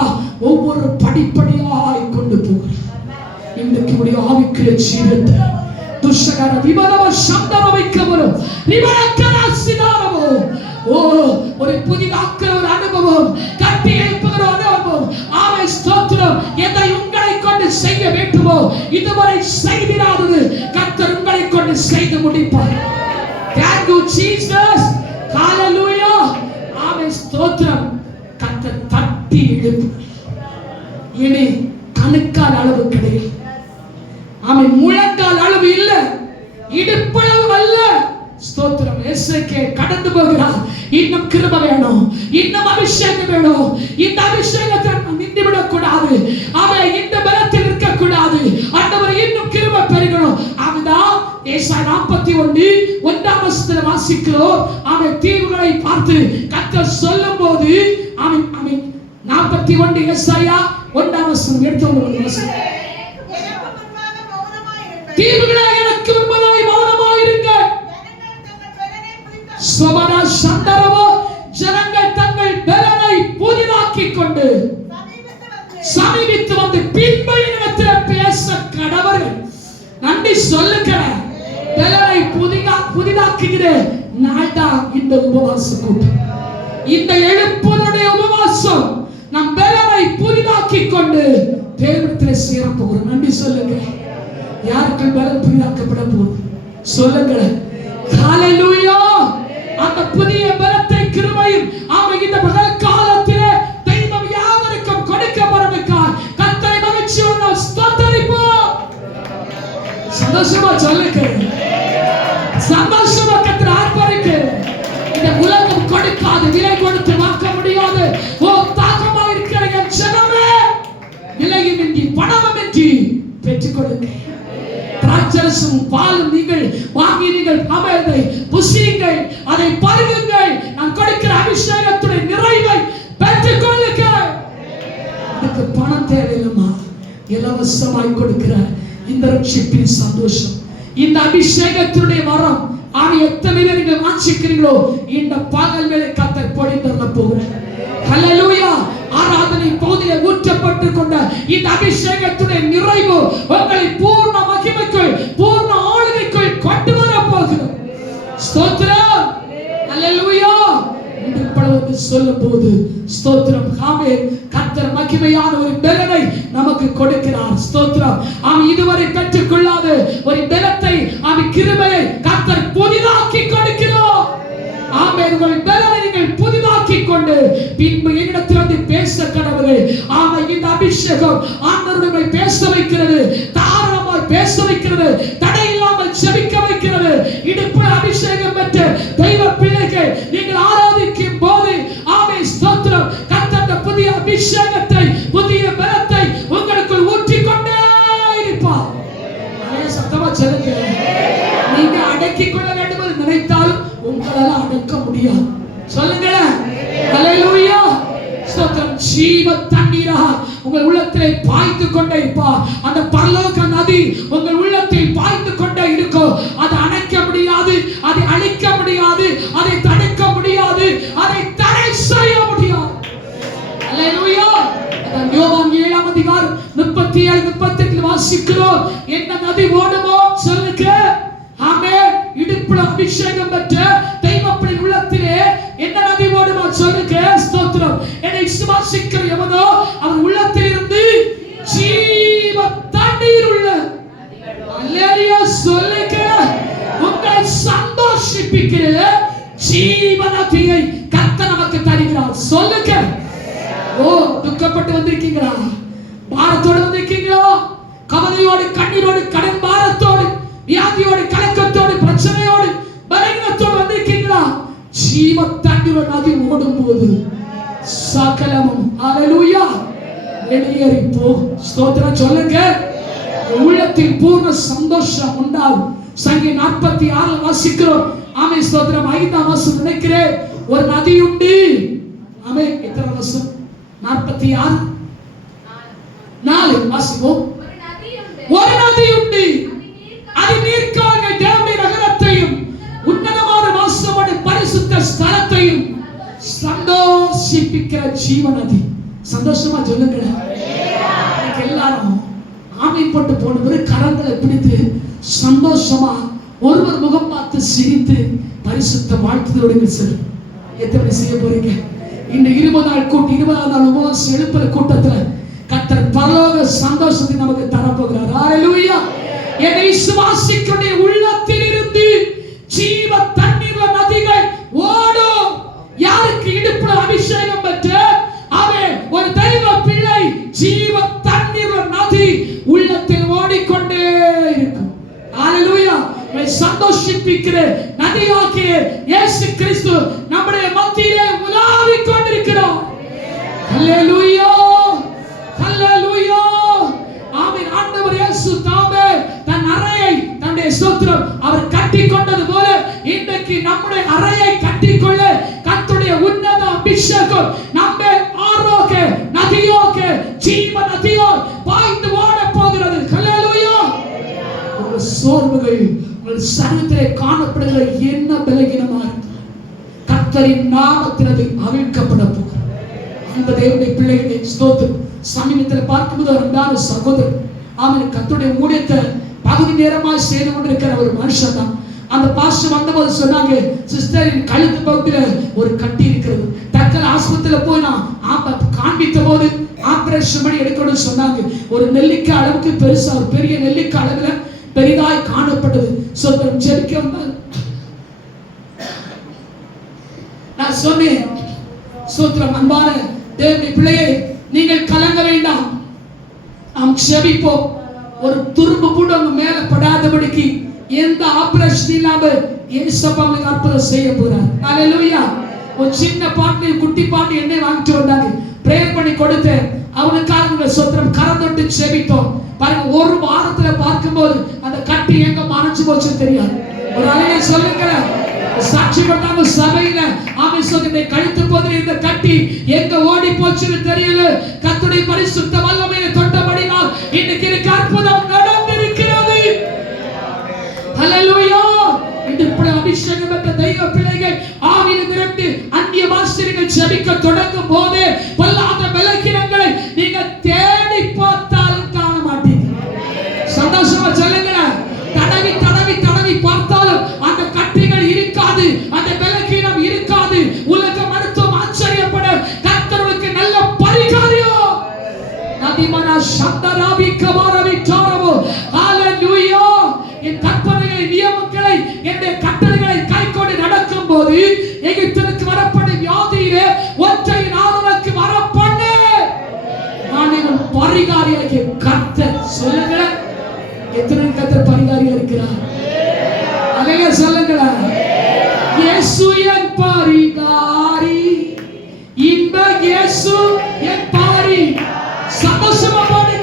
ஒவ்வொரு படிப்படியாய் கொண்டு போகிறார். இன்றைக்கு உடைய ஆவிக்குரிய ஜீவத்தை துஷகர விபரவ சந்தரவைக்கவரும் விபரக்கர சிதாரவோ ஒரு புதிதாக்குற ஒரு அனுபவம், கட்டி எழுப்புகிற அனுபவம். ஆமென், ஸ்தோத்திரம். எதை உங்களை கொண்டு செய்ய வேண்டுமோ இதுவரை செய்திராதது கர்த்தர் உங்களை கொண்டு செய்து முடிப்பார். Thank you Jesus. Hallelujah. ஆமென், ஸ்தோத்திரம். கர்த்தர் தட்டி எழுப்புகிறார். இனி கணுக்கால் அளவு கிடையாது. ஆமென், முழங்கால் அளவு இல்ல, இடுப்பளவு அல்ல. ஸ்தோத்திரம். எசேக்கியே கடந்து போகிறார். இன்னும் கிருபை வேணும், இன்னும் அபிஷேகம் வேணும். இந்த அபிஷேகத்தை நின்று விடக் கூடாது. அவன் இந்த பலத்தில் இருக்க கூடாது. ஆண்டவரே இன்னும் கிருபை பெருகணும். அதுதான் ஏசாயா 41:1 வாசிக்கிறோம். அவன் தீவுகளை பார்த்து கர்த்தர் சொல்லும்போது அவன் 41 ஏசாயா 1 எடுத்து தீவுகளே எனக்கு முன்பாக மௌனமாய் இருங்கள். சோபனா சந்தரவோ ஜனங்கள் தங்கள் பலனை புதிதாக்கிக் கொண்டு சமீபித்து வந்து பின்பு என்னிடத்தில் பேச கடவர்கள். நன்றி சொல்லுங்க. பலனை புதிதாக்குகிற நாள் தான் இந்த உபவாச கூட்டம். இந்த எழுப்புதலுடைய உபவாசம் நம் பலனை புதிதாக்கிக் கொண்டு தேவனிடத்தில் சேர போகிறோம். நன்றி சொல்லுங்க. யாருக்கு பலன் புதிதாக்கப்பட போகுது சொல்லுங்க. ஹalleluya. அந்த புதிய பலத்தை கிருபையும் ஆமென் இந்த பகல் காலத்திலே தெய்வம் யாவருக்கும் கொடுக்கப்படுவதற்காக கர்த்தரை மகிழ்ச்சியோடு ஸ்தோத்திரிப்போம். சந்தோஷமா சொல்லுங்க. சந்தோஷமா கர்த்தரை ஆர்ப்பரிக்க. இந்த உலகம் கொடுக்காத விலை கொடுத்து வாங்க முடியாது. தாகமாக இருக்கிற என் ஜனமே விலையுமின்றி பணமுமின்றி பெற்றுக் கொடுங்க. திராட்சரசம் பாலும் நீங்கள் வாங்கி நீங்கள் அமர்ந்து புசியுங்கள், அதை பருகுங்கள். நான் கொடுக்கிற அபிஷேகத்துடைய நிறைவை பெற்றுக் கொள்ளுங்கள். இதுக்கு பணம் தேவையில்லைமா, இலவசமாய் கொடுக்கிறார். இந்த ரட்சிப்பின் சந்தோஷம், இந்த அபிஷேகத்துடைய வரம் ஆவி எத்தனை பேர் நீங்கள் வாஞ்சிக்கிறீங்களோ இந்த பகல் வேளை கர்த்தர் பொழிந்தருள போகிறார். ஹalleluya. ஆராதனை பகுதியில் ஊற்றப்பட்டு கொண்ட இந்த அபிஷேகத்துடைய நிறைவு உங்களை பூர்ண மகிமைக்குள் பூர்ண ஆளுகைக்குள் கொண்டு வர போகிறது. ஸ்தோத்திரம். ஹalleluya. இப்பொழுது சொல்லும்போது ஸ்தோத்திரம். ஆமென். கர்த்தர் மகிமையான ஒரு பலனை நமக்கு கொடுக்கிறார். ஸ்தோத்திரம். ஆமென். இதுவரை பெற்றுக் கொள்ளாத ஒரு பலத்தை ஆமென் கிருபையை கர்த்தர் புதிதாக்கி கொடுக்கிறார். ஆமென். உங்கள் பலனை நீங்கள் புதிதாக்கி கொண்டு பின்பு என்னிடத்தில் வந்து பேச கடவுளே. ஆமென். இந்த அபிஷேகம் ஆண்டவருடன் பேச வைக்கிறது, தாராளமாய் பேச வைக்கிறது, தடை இல்லாமல் ஜெபிக்க வைக்கிறது. இடுப்புல அபிஷேகம் பெற்ற தெய்வ பிள்ளைகள் நீங்கள் ஆராதிக்கும் போது ஆமென் ஸ்தோத்திரம் கர்த்தர் புதிய அபிஷேகத்தை புதிய பலத்தை உங்களுக்குள் ஊற்றிக் கொண்டே இருப்பார். சத்தமா சொல்லுங்க. நீங்க அடக்கிக் கொள்ள வேண்டும் என்று நினைத்தால் உங்களால் அடக்க முடியாது. சொல்லுங்க. ஹalleluya. ஸ்தோத்திரம். ஜீவ தண்ணீராக உங்கள் உள்ளத்திலே பாய்ந்து கொண்டே இருப்பார். அந்த பரலோக நதி உங்கள் உள்ளத்தில் பாய்ந்து கொண்டே இருக்கும். அதை அணைக்க முடியாது, அதை அழிக்க முடியாது, அதை தடுக்க முடியாது, அதை தடை செய்ய முடியாது. ஹalleluya. யோவான் 7:37-38 வாசிக்கிறோம். என்ன நதி ஓடுமோ சொல்லுங்க. ஆமென். இடுப்புல அபிஷேகம் பெற்ற தெய்வப்பிள்ளை உள்ளத்திலே என்ன நதி ஓடுமோ சொல்லுங்க. ஸ்தோத்திரம். என்னை விசுவாசிக்கிற எவனோ அவன் உள்ளத்தில் இருந்து ஜீவ தண்ணீர் உள்ள அல்லேலூயா சொல்லுங்க. உங்களை சந்தோஷிப்பிக்கிற ஜீவ நதியை கர்த்தர் நமக்கு தருகிறார். சொல்லுங்க. துக்கப்பட்டு வந்திருக்கீங்களா? பாரத்தோடு வந்திருக்கீங்களா? கவலையோடு கண்ணீரோடு கடன் பாரத்தோடு வியாதியோடு கலக்கத்தோடு பிரச்சனையோடு பலவீனத்தோடு வந்திருக்கீங்களா? ஜீவ தண்ணீர் நதி ஓடும் போது சகலமும் ஹalleluya வெளியேறி போ. ஸ்தோத்திரம் சொல்லுங்க. உள்ளத்தில் பூர்ண சந்தோஷம் உண்டாகும். சங்கீதம் 46 வாசிக்கிறோம். ஆமென் ஸ்தோத்திரம். 5ஆம் வசனம் நினைக்கிறேன். ஒரு நதி உண்டு. ஆமென். எத்தனை வசனம்? 46 4 வாசிப்போம். ஒரு நதி உண்டு. அது நீர்க்காக தேவனுடைய நகரத்தையும் உன்னத ஜீவிக்கிற ஜீவநதி. சந்தோஷமா சொல்லுங்களேன். எல்லாரும் ஆமீன் போட்டு போன பிறகு கரங்களை பிடித்து சந்தோஷமா ஒருவர் முகம் பார்த்து சிரித்து பரிசுத்த வாழ்த்துதலோடு செல்லும். எத்தனை செய்ய போறீங்க? இந்த 20 நாள் கூட்டம், 20ஆம் நாள் உபவாச எழுப்புற கூட்டத்துல கர்த்தர் பரலோக சந்தோஷத்தை நமக்கு தரப்போகிறார். ஹalleluya. என்னை விசுவாசிக்கிற உள்ளத்தில் இருந்து ஜீவ தண்ணீர் நதிகள் ஓடும். யாருக்கு இடுப்புல அபிஷேகம் பெற்ற அவன் ஒரு தெய்வ பிள்ளை, ஜீவ தண்ணீர் நதி உள்ளத்தில் ஓடிக்கொண்டே இருக்கும். ஹalleluya. சந்தோஷிப்பிக்கிற நதியாகிய இயேசு கிறிஸ்து நம்முடைய மத்தியிலே உலாவிக் கொண்டிருக்கிறார். ஹalleluya, ஹalleluya. ஆமென். ஆண்டவர் இயேசு தாமே தன் அறையை, தன்னுடைய ஸ்தோத்திரம், அவர் கட்டிக்கொண்டது போல இன்றைக்கு நம்முடைய அறையை கட்டிக்கொள்ள கர்த்தருடைய உன்னத அபிஷேகம் நம்மை ஆரோக்கிய நதியாக, ஜீவ நதியாக பாய்ந்து ஓட போகிறது. ஹalleluya. உங்கள் சோர்வுகள், உங்கள் சரீரத்திலே காணப்படுகிற என்ன பலகீனமா கர்த்தரின் நாமத்தினது அவிழ்க்கப்பட போகிறது. அந்த தேவனுடைய பிள்ளைகளை ஸ்தோத்திரம். சமீபத்தில் பார்க்கும்போது ஒரு அன்பான சகோதரர், அவன் கர்த்தருடைய ஊழியத்தை பகுதி நேரமாக செய்து கொண்டிருக்கிற ஒரு மனுஷன் தான். அந்த பாஸ்டர் வந்தபோது சொன்னாங்க, சிஸ்டரின் கழுத்து பகுதியில ஒரு கட்டி இருக்கிறது. தக்கல் ஆஸ்பத்திரியில் போய் நான் காண்பித்த போது ஆபரேஷன் பண்ணி எடுக்கணும்னு சொன்னாங்க. ஒரு நெல்லிக்காய் அளவுக்கு பெருசா, ஒரு பெரிய நெல்லிக்காய் அளவுல பெரிதாய் காணப்பட்டது. சொந்தம் ஜெபிக்க வந்தாங்க. நான் சொன்னேன், சோத்திரம் அன்பான தேவனுடைய பிள்ளையே, நீங்கள் கலங்க வேண்டாம், நாம் ஜெபிப்போம். ஒரு துரும்பு கூட உங்க மேல படாதபடிக்கு எந்த ஆபரேஷன் இல்லாம இயேசுப்பா உங்களுக்கு அற்புதம் செய்ய போறார். ஹalleluya. ஒரு சின்ன பாட்டில், குட்டி பாட்டில் எண்ணெய் வாங்கிட்டு வந்தாங்க. பிரேயர் பண்ணி கொடுத்தேன். அவனுக்காக சோத்திரம் கரம் தொட்டு ஜெபித்தோம். பாருங்க, ஒரு வாரத்துல பார்க்கும்போது அந்த கட்டி எங்க மறைச்சு போச்சு தெரியாது. ஒரு அலையை சொல்லுங்க. சாட்சி பண்ணாம சபையில ஆமென் கழுத்து போதில் இந்த கட்டி எங்க ஓடி போச்சுன்னு தெரியல. கர்த்தருடைய பரிசுத்த வல்லமையை தொட்டபடினால் இன்னைக்கு எனக்கு அற்புதம் நடந்திருக்கிறது. ஹalleluya. இப்படி அபிஷேகம் பெற்ற தெய்வ பிள்ளைகள் ஆவியில் நிரம்பி அந்நிய பாஷைகள் ஜெபிக்க தொடங்கும் போது பொல்லாத பலகீனங்களை நீங்க தேடி பார்த்தாலும் காண மாட்டீங்க. சந்தோஷமா சொல்லுங்க. தடவி தடவி தடவி பார்த்தாலும் அந்த கட்டிகள் இருக்காது, அந்த பலகீனம் இருக்காது. உலக மருத்துவம் ஆச்சரியப்பட கர்த்தருக்கு நல்ல பரிகாரம். நதிமனா சந்தராபி கபாரவி சாரவோ. ஹalleluya. என் கற்பனைகளை, நியமங்களை, என்னுடைய கட்டளைகளை கைக்கொண்டு நடக்கும் போது எகிப்திற்கு வரப்படும் வியாதியிலே ஒற்றை நான் உனக்கு வரப்பண்ணேன். நான் என் பரிகாரியாகிய கர்த்தர். சொல்லுங்க, எத்தனை கர்த்தர் பரிகாரியா இருக்கிறார்? அலைய சொல்லுங்களா. இயேசு என் பரிகாரி, இன்ப இயேசு என் பரி. சந்தோஷமா பாடுங்க.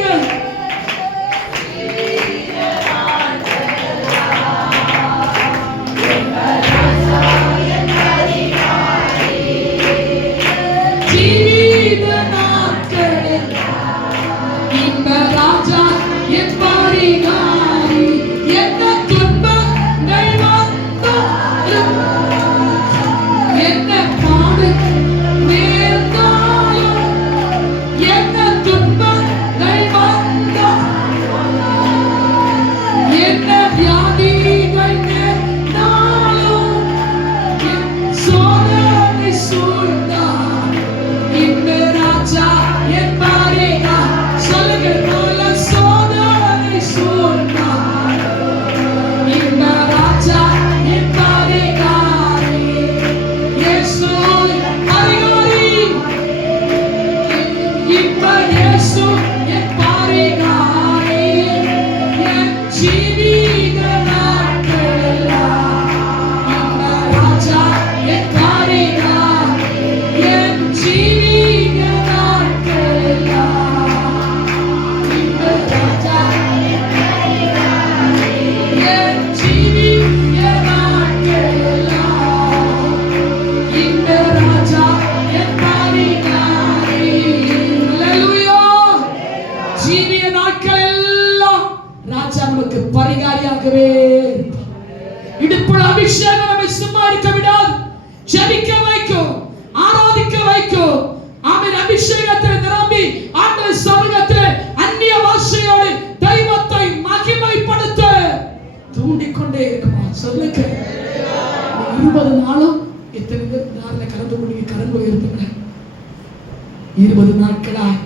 இடுப்புல அபிஷேகம் நம்மை சும்மா இருக்க விடாது. ஜெபிக்க வைக்கும், ஆராதிக்க வைக்கும், கொண்டே இருக்குமா? சொல்லுங்க. 20 நாளும் எத்தனை பேர் நாளில் கலந்து கொண்டு கலந்து இருப்பீங்க? 20 நாட்களாய்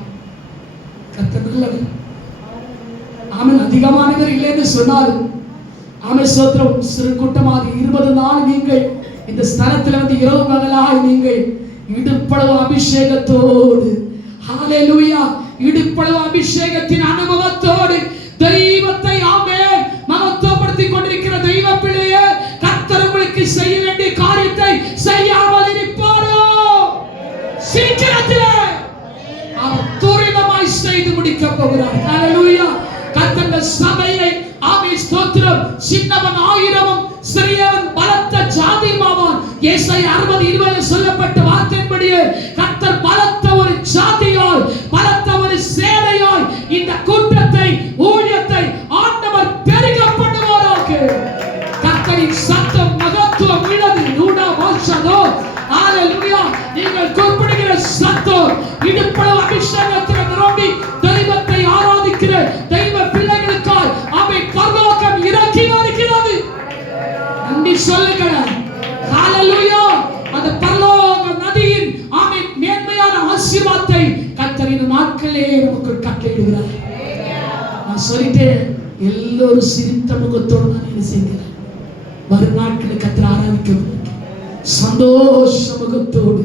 கர்த்தர் நல்லவர். ஆமென். அதிகமானவர் இல்லைன்னு சொன்னாலும் ஆமென் ஸ்தோத்திரம். சிறு கூட்டமாக 20 நாள் நீங்கள் இந்த ஸ்தலத்தில் வந்து இரவு பகலாய் நீங்கள் இடுப்பளவு அபிஷேகத்தோடு, ஹalleluya, இடுப்பளவு அபிஷேகத்தின் அனுபவத்தோடு தெய்வத்தை ஆமென் மகத்துவப்படுத்திக் கொண்டிருக்கிற தெய்வ பிள்ளையே, கர்த்தர் உங்களுக்கு செய்ய வேண்டிய காரியத்தை செய்யாமல் இருப்பாரோ? சீக்கிரத்திலே அவர் துரிதமாய் செய்து முடிக்கப் போகிறார். ஹalleluya. கர்த்தர் சபையை ஆமென் ஸ்தோத்திரம் சின்னவன் 1000 சிறியவன் பலத்த ஜாதியுமாவான். ஏசாயா 60:20 சொல்லப்பட்ட வார்த்தையின்படியே கர்த்தர் பலத்த ஒரு ஜாதியாய், பலத்த ஒரு சேனையாய் இந்த கூட்டத்தை, ஊழியத்தை ஆண்டவர் பெருக பண்ணுவாராக. கர்த்தரின் சத்தம் மகத்துவம் உள்ளது. நூடா வாசதோ, ஹalleluya. நீங்கள் கூப்பிடுகிற சத்தம் இடுப்பளவு அபிஷேகத்தில் நிரம்பி தெய்வத்தை ஆராதிக்கிற தெய்வ பிள்ளைகளுக்காய் ஆமென் பரலோகம் இறங்கி வருகிறது. நன்றி சொல்லுங்க. ஹalleluya. அந்த பரலோக நதியின் ஆமென் மேன்மையான ஆசீர்வாதத்தை கர்த்தர் இந்த நாட்களே நமக்கு கட்டளையிடுகிறார். நான் சொல்லிட்டேன், எல்லோரும் சிரித்த முகத்தோடு நான் என்ன செய்கிறேன்? வரும் நாட்களை கர்த்தர் ஆராதிக்க சந்தோஷ முகத்தோடு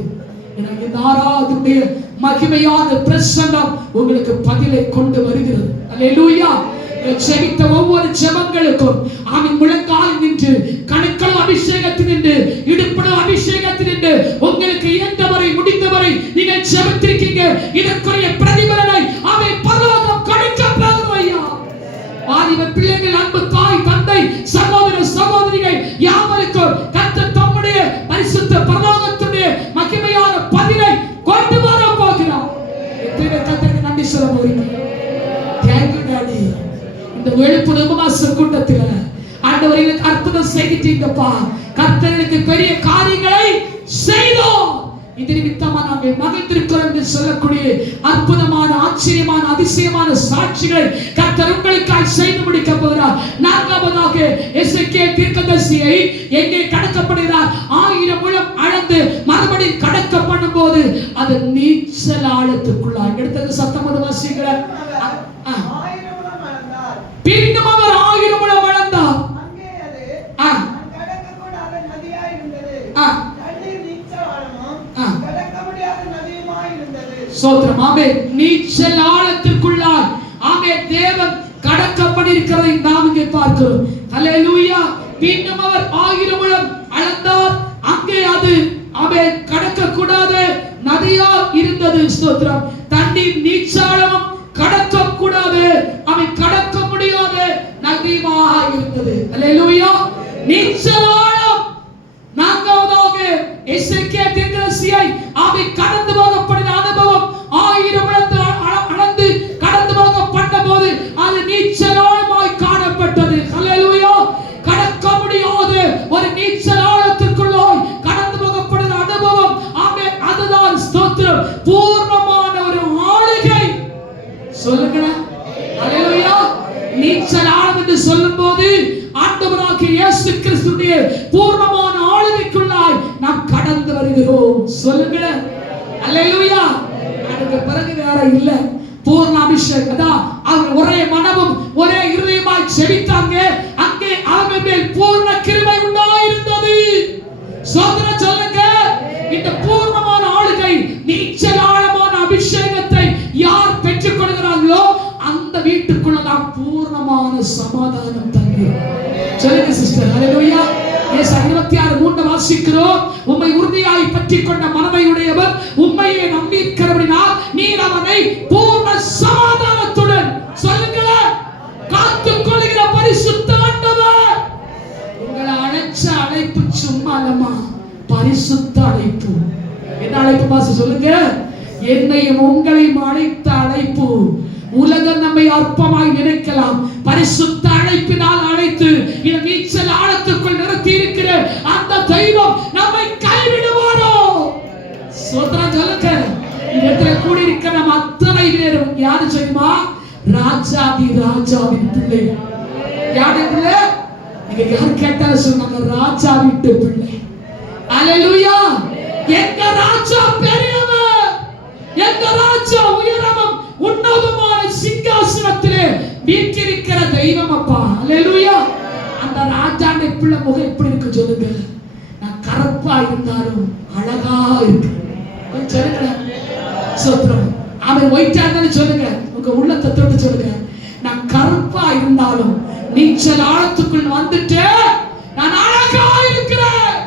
எனக்கு இந்த ஆராதனுடைய மகிமையான பிரசன்னம் உங்களுக்கு பதிலை கொண்டு வருகிறது. அல்லேலூயா. ஜெபித்த ஒவ்வொரு ஜெபங்களுக்கும் ஆமென் முழங்கால் நின்று, கணுக்கள் அபிஷேகத்தில் நின்று, இடுப்பளவு அபிஷேகத்தில் நின்று உங்களுக்கு இயன்றவரை முடிந்தவரை நீங்கள் ஜெபித்திருக்கீங்க. இதற்குரிய பிரதிபலனை ஆமென் பரலோகம் கொடுக்க போகிறது ஐயா. வாலிப பிள்ளைகள், அன்பு தாய் தந்தை, சகோதர சகோதரிகள் யாவருக்கும் கர்த்தர் தம்முடைய பரிசுத்த பரலோகத்துடைய மகிமையான பதிலை கொண்டு வர போகிறார். கர்த்தருக்கு நன்றி சொல்ல போறீங்க. Thank you daddy. இந்த வெளுப்பு உபவாச கூட்டத்தில் ஆண்டவர்களுக்கு அற்புதம் செய்துட்டீங்கப்பா. கர்த்தருக்கு பெரிய காரியங்களை செய்தோம். இது நிமித்தமா நாங்கள் மகிழ்ந்திருக்கிறோம் என்று சொல்லக்கூடிய அற்புதமான, ஆச்சரியமான, அதிசயமான சாட்சிகளை கர்த்தர் உங்களுக்காய் செய்து முடிக்க போகிறார். நான்காவதாக எசேக்கியேல் தீர்க்கதரிசியை எங்கே கடக்கப்படுகிறார்? 1000 முழம் அளந்து மறுபடியும் கடக்க பண்ணும் போது அது நீச்சல் ஆழத்துக்குள்ளாய் எடுத்தது. சத்தம் வாசிக்கிற பின்னும் அவர் 1000 முழம் அளந்தார். சோத்ரம். ஆமென். நீச்சல் ஆழத்திற்குள்ளாய் ஆமென் தேவன் கடக்கப்பட்டிருக்கிறதை நாம் இங்கே பார்க்கிறோம். ஹல்லேலூயா. பின்னும் அவர் 1000 முழம் அளந்தார். அங்கே அது ஆமென் கடக்க கூடாத நதியாய் இருந்தது. ஸ்தோத்திரம். தண்ணீர் நீச்சாளமும் கடக்க கூடாது, அவன் கடக்க முடியாத நதியாக இருந்தது. ஹல்லேலூயா. நீச்சல் ஆழம். நான்காவதாக எசேக்கியேல் தீர்க்கதரிசியை அவன் கடந்து போகப்பட்ட அனுபவம் 1000 முழத்தை அளந்து கடந்து போக பண்ணபோது அது நீச்சல் ஆழமாய் காணப்பட்டது. ஹல்லேலூயா. கடக்க முடியாத ஒரு நீச்சல் ஆழத்திற்குள்ளாய் கடந்து போகப்பட்ட அனுபவம் ஆமென். அதுதான் ஸ்தோத்திரம் பூர்ணமான ஒரு ஆளுகை. சொல்லுங்க. ஹல்லேலூயா. நீச்சல் ஆழம் என்று சொல்லும்போது ஆண்டவராகிய இயேசு கிறிஸ்துவின் பூர்ணமான ஆளுகைக்குள்ளாய் நாம் கடந்து வருகிறோம். சொல்லுங்க. ஹல்லேலூயா. அதுக்கு பிறகு வேற இல்ல. பூர்ண அபிஷேகம். அதான் அவர் ஒரே மனமும் ஒரே இருதயமாய் ஜெபித்தாங்க. அங்கே அவர் மேல் பூர்ண கிருபை உண்டாயிருந்தது. சோதனை சொல்லுங்க. இந்த பூர்ணமான ஆளுகை, நீச்சல் ஆழமான அபிஷேகத்தை யார் பெற்றுக் கொள்கிறார்களோ அந்த வீட்டுக்குள்ள தான் பூர்ணமான சமாதானம் தங்கிறது. சொல்லுங்க சிஸ்டர். ஹல்லேலூயா. ஏசாயா 26:3 வாசிக்கிறோம். உம்மை உறுதியாய் பற்றிக் கொண்ட மனதை உடையவர் உம்மையே நம்பியிருக்கிறபடினால் நீர் அவனை பூர்ண சமாதானத்துடன் சொல்லுங்களேன் காத்துக் கொள்கிற பரிசுத்த ஆண்டவர். உங்களை அழைச்ச அழைப்பு சும்மா அல்லமா, பரிசுத்த அழைப்பு. என்ன அழைப்பு பாச சொல்லுங்க. என்னையும் உங்களையும் அழைத்த அழைப்பு. உலகம் நம்மை அற்பமாய் நினைக்கலாம். பரிசுத்த அழைப்பினால் அழைத்து இந்த நீச்சல் ஆழத்துக்குள் நிறுத்தி இருக்கிற அந்த தெய்வம் நம்மை கைவிடுவாரோ? சோதரன் சொல்லுங்க. இந்த இடத்துல கூடியிருக்கிற நம்ம அத்தனை பேரும் யாரு தெரியுமா? ராஜாதி ராஜாவின் பிள்ளை. யாரு பிள்ளை? யார் கேட்டாலும் சொன்னாங்க ராஜா வீட்டு பிள்ளை. அல்லேலூயா. எங்க ராஜா பெரியவர், எங்க ராஜா உயரமும் உன்னதமான சிங்காசனத்திலே வீற்றிருக்கிற தெய்வம் அப்பா. அல்லேலூயா. அந்த ராஜாண்ட பிள்ளை முகம் எப்படி இருக்கு சொல்லுங்க. நான் கருப்பா இருந்தாலும் அழகா இருக்கு சொல்லுங்க. சோத்ரம். அவன் ஒயிட்டா இருந்தாலும் சொல்லுங்க, உங்க உள்ளத்தை தொட்டு சொல்லுங்க. நான் கருப்பா இருந்தாலும் நீச்சல் ஆழத்துக்குள் வந்துட்டு நான் அழகா இருக்கிறேன்.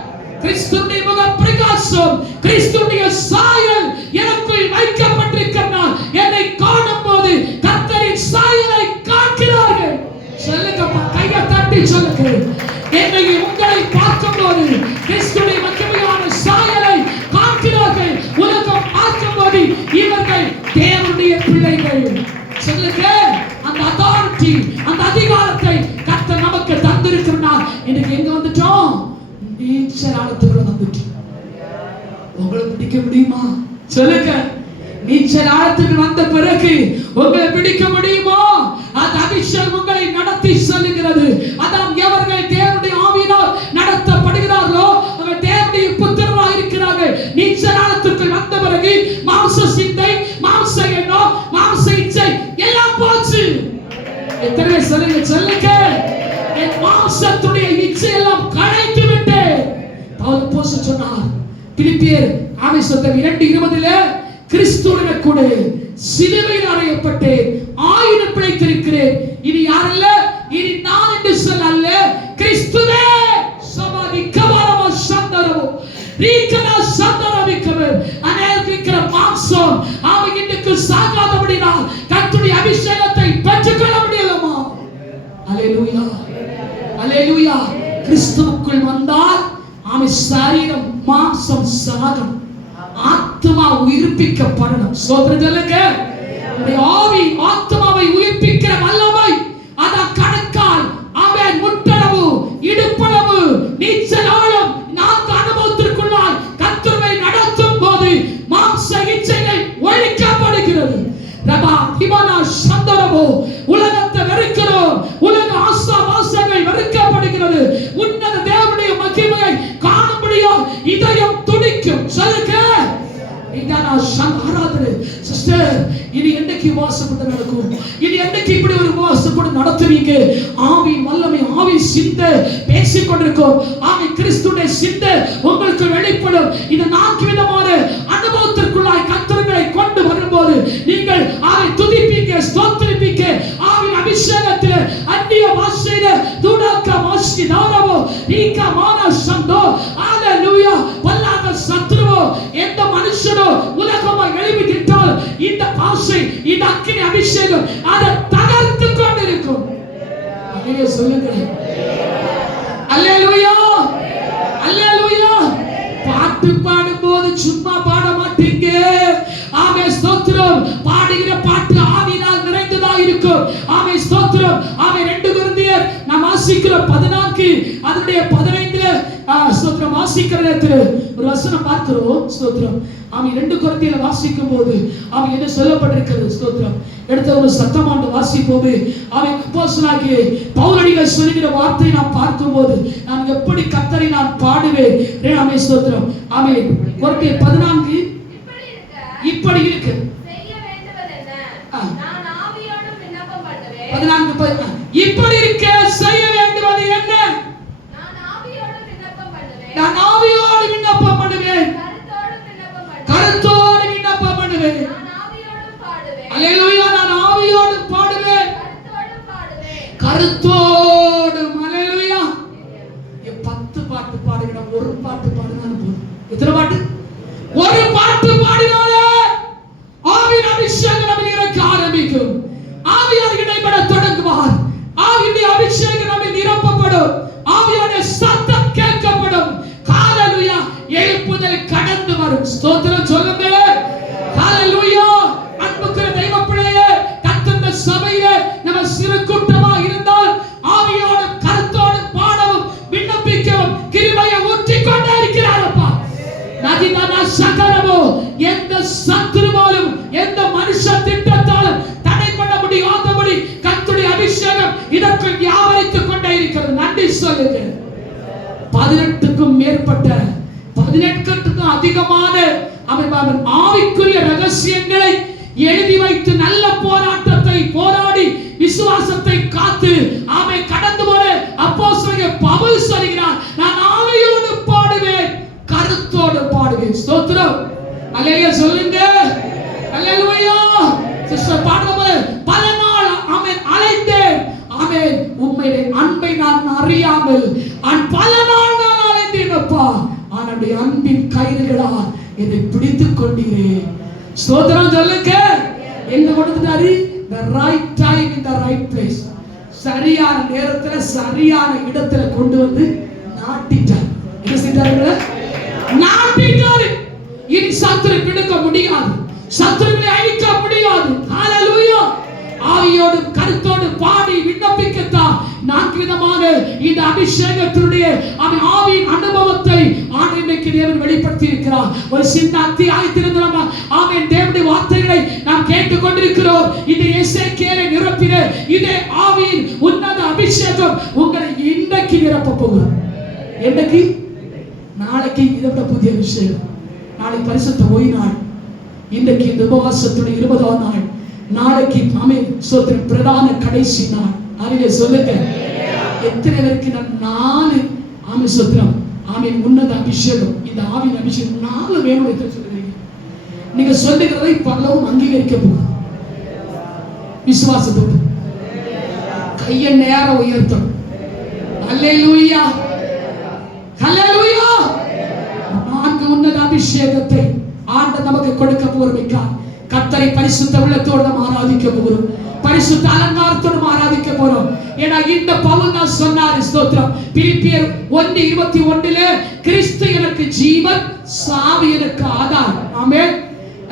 கிறிஸ்துவின் முக பிரகாசம், கிறிஸ்துவின் சாயல் எனக்குள் வைக்கப்பட்டிருக்கிறார். என்னை காணும் போது கர்த்தரின் சாயலை காண்கிறார்கள். சொல்லுங்கப்பா, கையை தட்டி சொல்லுங்க. என்னை உங்களை பார்க்கும் போது கிறிஸ்துவின் மகிமையான சாயலை காண்கிறார்கள். உலகம் பார்க்கும் போது இவர்கள் தேவனுடைய பிள்ளைகள். சொல்லுங்க. அந்த அதாரிட்டி, அந்த அதிகாரத்தை கர்த்தர் நமக்கு தந்திருக்கிறார். இன்னைக்கு எங்க வந்துட்டோம்? நீச்சல் ஆழத்துக்குள்ள வந்துட்டோம். உங்களை பிடிக்க முடியுமா சொல்லுங்க. நீச்சல் ஆழத்துக்கு வந்த பிறகு உங்களை பிடிக்க முடியுமா? அந்த அபிஷேகம் உங்களை நடத்தி செல்லுகிறது. அதான் எவர்கள் தேவனுடைய ஆவியினால் நடத்தப்படுகிறார்களோ அவர்கள் தேவனுடைய புத்திரராக இருக்கிறார்கள். நீச்சல் ஆழத்துக்கு வந்த பிறகு மாம்ச சிந்தை, மாம்ச எண்ணம், மாம்ச இச்சை எல்லாம் போச்சு. எத்தனை சொல்லுங்க சொல்லுங்க. என் மாம்சத்துடைய இச்சை எல்லாம் களைத்து விட்டேன். பவுல் போஸ்ட் சொன்னார் பிலிப்பியர் 2:20 கிறிஸ்துவுடன் கூட சிலுவையில் அறையப்பட்டேன், ஆயுதம் பிழைத்திருக்கிறேன். இனி யாரல்ல, இனி நான் என்று சொல்ல அல்ல, கிறிஸ்துவே சமாதி கவரமோ சந்தரமோ ரீகனா சந்தரவிக்கவர் அநேகிக்கிற மாம்சம் அவன் இன்னைக்கு சாகாதபடினால் கர்த்தருடைய அபிஷேகத்தை பெற்றுக்கொள்ள முடியலாமா? அல்லேலூயா, அல்லேலூயா. கிறிஸ்துவுக்குள் வந்தால் அவன் சரீரம் மாம்சம் சாகும், ஆத்மா உயிர்ப்பிக்கப்படணும். சோதனை சொல்லுங்க. ஆவி ஆத்மாவை உயிர்ப்பிக்கிற வல்லமை அத கணக்கால் அவன் முட்டளவு இடுப்பளவு நீச்சல் ஆழம் 4 அனுபவத்திற்குள்ளாய் கர்த்தரை நடத்தும் போது மாம்ச இச்சைகள் ஒழிக்கப்படுகிறது. ரபா திவானா சந்தரமோ உலகத்தை வெறுக்கிறோம், உலக ஆசாபாசங்கள் வெறுக்கப்படுகிறது. உன்னத தேவனுடைய மகிமையை காணும்படியா இதயம் துடிக்கும். சொல்லுங்க. இதானா ஆராதனை சிஸ்டர். இனி என்னைக்கு வாசப்பட்டு நடக்கும்? இனி என்னைக்கு இப்படி ஒரு வாசப்பட்டு நடத்துவீங்க? ஆவி வல்லமை, ஆவி சிந்தை பேசிக் கொண்டிருக்கோம். ஆவி கிறிஸ்துவின் சிந்தை உங்களுக்கு வெளிப்படும். இந்த 4 விதமான அனுபவத்திற்குள்ளாய் கர்த்தரை கொண்டு வரும்போது நீங்கள் ஆவி துதிப்பீங்க, ஸ்தோத்திரிப்பீங்க. ஆவின் அபிஷேகத்தில் அந்நிய பாஷையில துடக்க மாசி தாரவோ ரீகா மானா சந்தோ அல்லேலூயா. பல்லாக சத்ருவோ எந்த மனுஷனோ உலகமா எழுப்பி திட்டால் இந்த பாஷை, இந்த அக்கினி அபிஷேகம் அதை தகர்த்து கொண்டிருக்கும். அதையே சொல்லுங்க. அல்லேலூயா, அல்லேலூயா. பாட்டு பாடும்போது சும்மா பாட மாட்டீங்க. ஆமே ஸ்தோத்திரம். பாடுகிற பாட்டு ஆவியினால் நிறைந்ததா இருக்கும். ஆமே ஸ்தோத்திரம். ஆமே 2 கொரிந்தியர் நாம் வாசிக்கிறோம் 14 அதனுடைய 15 ஸ்தோத்திரம் வாசிக்கிற நேரத்தில் ஒரு வசனம் பார்க்கிறோம். ஸ்தோத்திரம். ஆமே 2 கொரிந்தியர் வாசிக்கும் போது ஆமே என்ன சொல்லப்பட்டிருக்கிறது? ஸ்தோத்திரம். எடுத்த ஒரு சத்தமாண்டு வாசிப்போது ஆமே அப்போஸ்தலனாகிய பவுலடிகள் சொல்லுகிற வார்த்தை நாம் பார்க்கும்போது நான் எப்படி கர்த்தரை நான் பாடுவேன். ஆமே ஸ்தோத்திரம். ஆமே கொரிந்தியர் 14 இப்படி இருக்கு. செய்ய வேண்டுவதென்ன? நான் ஆவியோடு விண்ணப்பம் பண்ணுவேன். 14 இப்படி இருக்க செய்ய வேண்டுவது என்ன? நான் ஆவியோடு விண்ணப்பம் பண்ணுவேன். நான் ஆவியோடு விண்ணப்பம் பண்ணுவேன். கருத்தோடு விண்ணப்பம் பண்ணுவேன். நான் ஆவியோடு பாடுவேன். அல்லேலூயா. நான் ஆவியோடு பாடுவேன், கருத்தோடு பாடுவேன். கருத்தோடு. அல்லேலூயா. 10 பாட்டு பாடுகிற ஒரு பாட்டு பாடினாலும் போதும். எத்தனை பாட்டு? ஒரு பாட்டு பாடினாலே ஆவியின் அபிஷேகம் நம்மை இறக்க ஆரம்பிக்கும். ஆவியார் இடைப்பட தொடங்குவார். ஆவியின் அபிஷேகம் நம்மை நிரப்பப்படும். ஆவியோட சத்தம் கேட்கப்படும். ஹalleluya. எழுப்புதல் கடந்து வரும். ஸ்தோத்திரம் சொல்லுங்க. ஹalleluya. அன்புக்குரிய தெய்வ பிள்ளையே, கர்த்தருடைய சபையிலே நம்ம சிறு கூட்டமா இருந்தால் ஆவியோடு கருத்தோடு பாடவும் விண்ணப்பிக்கவும் கிருபையை ஊற்றிக் கொண்டே இருக்கிறாரப்பா. நதி 18க்கும் மேற்பட்ட 18க்கும் அதிகமான அவன் ஆவிக்குரிய ரகசியங்களை எழுதி வைத்து நல்ல போராட்டத்தை போராடி விசுவாசத்தை காத்து அவன் கடந்து போற அப்போஸ்தலன் பவுல் சொல்கிறான், நான் ஆவியோடு பாடுவேன், கருத்தோடு பாடுவேன். ஸ்தோத்திரம். அல்லேலூயா சொல்லுங்க. அல்லேலூயா. சிஸ்டர் பாடும்போது பல நாள் அவன் அலைந்தேன், அவன் உம்முடைய அன்பை நான் அறியாமல் பல நாள் நான் அலைந்தேன் அப்பா, ஆனுடைய அன்பின் கயிறுகளால் என்னை பிடித்துக் கொண்டீரே. ஸ்தோத்திரம் சொல்லுங்க. எங்க கொடுத்துட்டாரு? the right time in the right place. சரியான நேரத்துல சரியான இடத்துல கொண்டு வந்து நாட்டிட்டார். என்ன செய்தாரு? நாட்டிட்டாரு. இனி சத்துரு பிடிக்க முடியாது, சத்துருவை அழிக்க முடியாது. ஹalleluya. ஆவியோடு கருத்தோடு பாடி விண்ணப்பிக்கத்தான் 4 விதமாக இந்த அபிஷேகத்தினுடைய ஆவியின் அனுபவத்தை இன்னைக்கு தேவன் வெளிப்படுத்தி இருக்கிறார். ஒரு சின்ன அத்தியாயத்திலிருந்து நம்ம ஆமென் தேவனுடைய வார்த்தைகளை நாம் கேட்டுக் கொண்டிருக்கிறோம். இது எசேக்கியேலை நிரப்பின இதே ஆவியின் உன்னத அபிஷேகம் உங்களை இன்றைக்கு நிரப்ப போகிறது. என்னைக்கு? நாளைக்கு இதோட புதிய அபிஷேகம். நாளை பரிசுத்த ஓய்வு நாள். இன்றைக்கு இந்த உபவாசத்துடைய 20ஆம் நாள். நாளைக்கு ஆமென் ஸ்தோத்திரம் பிரதான கடைசி நாள். அறிவே சொல்லுங்க. எத்தனை பேருக்கு நான் 4 ஆமென் ஸ்தோத்திரம் ஆமென் உன்னத அபிஷேகம், இந்த ஆவியின் அபிஷேகம் 4 வேணும் என்று சொல்லுகிறீங்க. நீங்க சொல்லுகிறதை பரலோகம் அங்கீகரிக்க போகுது. விசுவாசத்தோடு கையை நேர உயர்த்தும். அல்லேலூயா. அல்லேலூயா. 4 உன்னத அபிஷேகத்தை ஆண்டவர் நமக்கு கொடுக்க போகிறார். கர்த்தரை பரிசுத்த உள்ளத்தோடு நாம் ஆராதிக்க போகிறோம், பரிசுத்த அலங்காரத்தோடு ஆராதிக்க போறோம். ஏன்னா இந்த பவுல் தான் சொன்னார். ஸ்தோத்திரம். பிலிப்பியர் 1:21 கிறிஸ்து எனக்கு ஜீவன், சாவு எனக்கு ஆதாரம். ஆமென்.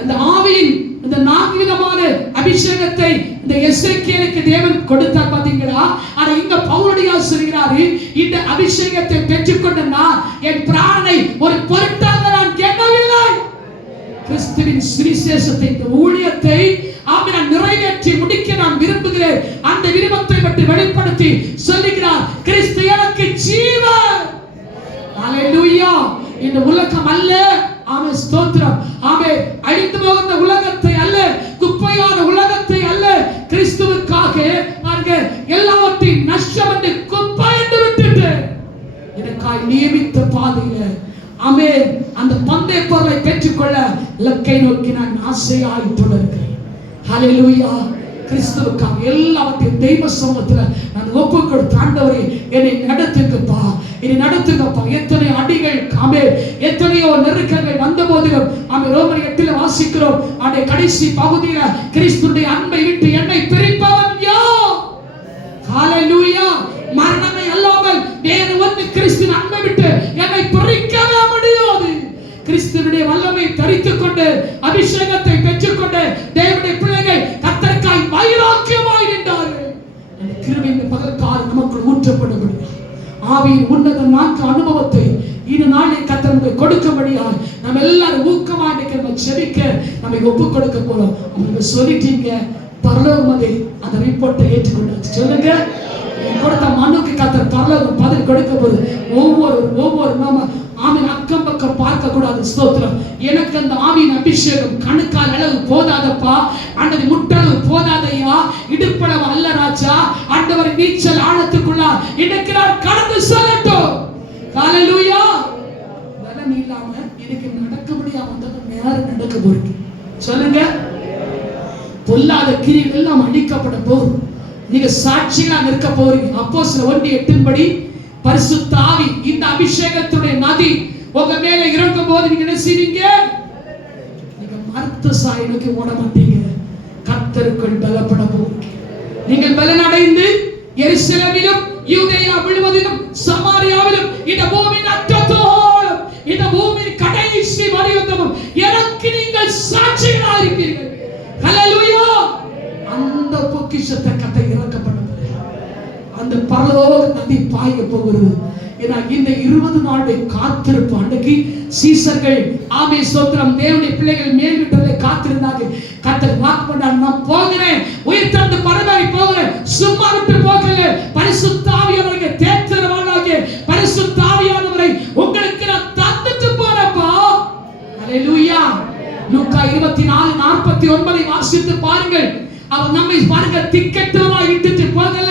அந்த ஆவியின் இந்த 4 விதமான அபிஷேகத்தை இந்த எசேக்கியேலுக்கு தேவன் கொடுத்தார் பாத்தீங்களா? ஆனா இங்க பவுலுடைய சொல்கிறாரு, இந்த அபிஷேகத்தை பெற்றுக்கொண்ட நான் என் பிராணனை ஒரு பொருட்டாக நான் கேட்கவில்லை. கிறிஸ்துவின் சுவிசேஷத்தை, இந்த ஊழியத்தை ஆமென் நிறைவேற்றி முடிக்க நான் விரும்புகிறேன். அந்த விருப்பத்தை பற்றி வெளிப்படுத்தி சொல்லுகிறார், கிறிஸ்து எனக்கு ஜீவன். ஹalleluya. இந்த உலகம் அல்ல, ஆமென் ஸ்தோத்திரம், ஆமென் அழிந்து போகிற உலகத்தை அல்ல, குப்பையான உலகத்தை அல்ல, கிறிஸ்துவுக்காக நான் எல்லாவற்றையும் நஷ்டம் என்று குப்பை என்று விட்டுட்டு எனக்காய் நியமித்த பாதையில ஆமென் அந்த பந்தய பொருளை பெற்றுக்கொள்ள இலக்கை நோக்கி நான் ஆசையாய் தொடர்கிறேன். ஹalleluya. கிறிஸ்துவுக்காக எல்லாவற்றையும் தெய்வ சமூகத்தில் நான் ஒப்பு கொடுத்து, ஆண்டவரே என்னை நடத்துங்கப்பா, என்னை நடத்துங்கப்பா. எத்தனை அடிகள் ஆமென், எத்தனையோ நெருக்கங்கள் வந்த போதிலும் ஆமென் ரோமர் 8 வாசிக்கிறோம், அந்த கடைசி பகுதியில் கிறிஸ்துவின் அன்பை விட்டு என்னை பிரிப்பவன் யார்? ஹalleluya. மரணமே அல்லாமல் வேறு ஒன்று கிறிஸ்துவின் அன்பை விட்டு என்னை பிரிக்கவே முடியாது. கிறிஸ்துவினுடைய வல்லமை தரித்துக் கொண்டு அபிஷேகத்தை பெற்றுக்கொண்டு தேவனுடைய பிள்ளைகள் கர்த்தருக்காய் வைராக்கியமாய் நின்றார்கள். அந்த கிருபையின் பகல்காலம் நமக்குள் ஊற்றப்படும்படியாக ஆவியின் உன்னத 4 அனுபவத்தை இந்த நாளில் கர்த்தர் நமக்கு கொடுக்கும்படியாக நம்ம எல்லாரும் ஊக்கமாக நம்ம செபிக்க நம்மை ஒப்புக் கொடுக்க போறோம். அவங்க சொல்லிட்டீங்க, பரலோகம் அதை ரிப்போர்ட்டை ஏற்றுக்கொண்டு சொல்லுங்க. கொடுத்த மனுக்கு கர்த்தர் பரலோகம் பதில் கொடுக்க போது ஒவ்வொரு நாம ஆவின் அக்கம் பக்கம் பார்க்க கூடாது. ஸ்தோத்திரம். எனக்கு அந்த ஆவியின் அபிஷேகம் கணுக்கால் அளவு போதாதப்பா, ஆண்டவர் முட்டளவு போதாதையா, இடுப்பளவு அல்ல ராஜா, ஆண்டவர் நீச்சல் ஆழத்துக்குள்ள இன்னைக்கு நான் கடந்து செல்லட்டும். ஹalleluya. பலம் இல்லாம இதுக்கு நடக்க முடியாம வந்தது நேரம் நடக்க போறீங்க. சொல்லுங்க. பொல்லாத கிரிகள் எல்லாம் அழிக்கப்பட போகுது. நீங்க சாட்சிகளா நிற்க போறீங்க. அப்போஸ்தலர் 1:8 படி பரிசுத்த ஆவி இந்த அபிஷேகத்துடைய நதி உங்க மேல இறங்கும் போது நீங்க என்ன செய்வீங்க? நீங்க மர்த்த சாயலுக்கு ஓட மாட்டீங்க, கர்த்தருக்குள் பலப்பட போறீங்க. நீங்கள் பலனடைந்து எருசலேமிலும் யூதேயா முழுவதிலும் சமாரியாவிலும் இந்த பூமியின் அற்றத்தோடும் இந்த பூமியின் கடைசி வரையந்தமும் எனக்கு நீங்கள் சாட்சிகளா இருப்பீர்கள். ஹalleluya. அந்த பொக்கிஷத்தை கத்தை இறக்கப்பட்டது, அந்த பரலோக நதி பாய போகிறது. ஏன்னா இந்த 20 நாளை காத்திருப்பு அன்னைக்கு சீசர்கள் ஆமென் ஸ்தோத்திரம் தேவனுடைய பிள்ளைகள் மேல் விட்டதை காத்திருந்தாங்க. கர்த்தர் வாக்கு பண்ணார், நான் போகிறேன், உயிர் தந்து பரலோகி போகிறேன், சும்மா விட்டு போகல. பரிசுத்த ஆவியானவரை தேற்றவாளாகிய பரிசுத்த ஆவியானவரை 49 வாசித்து பாருங்கள். அவர் நம்மை பாருங்க திக்கற்றவராய் விட்டுட்டு போகல.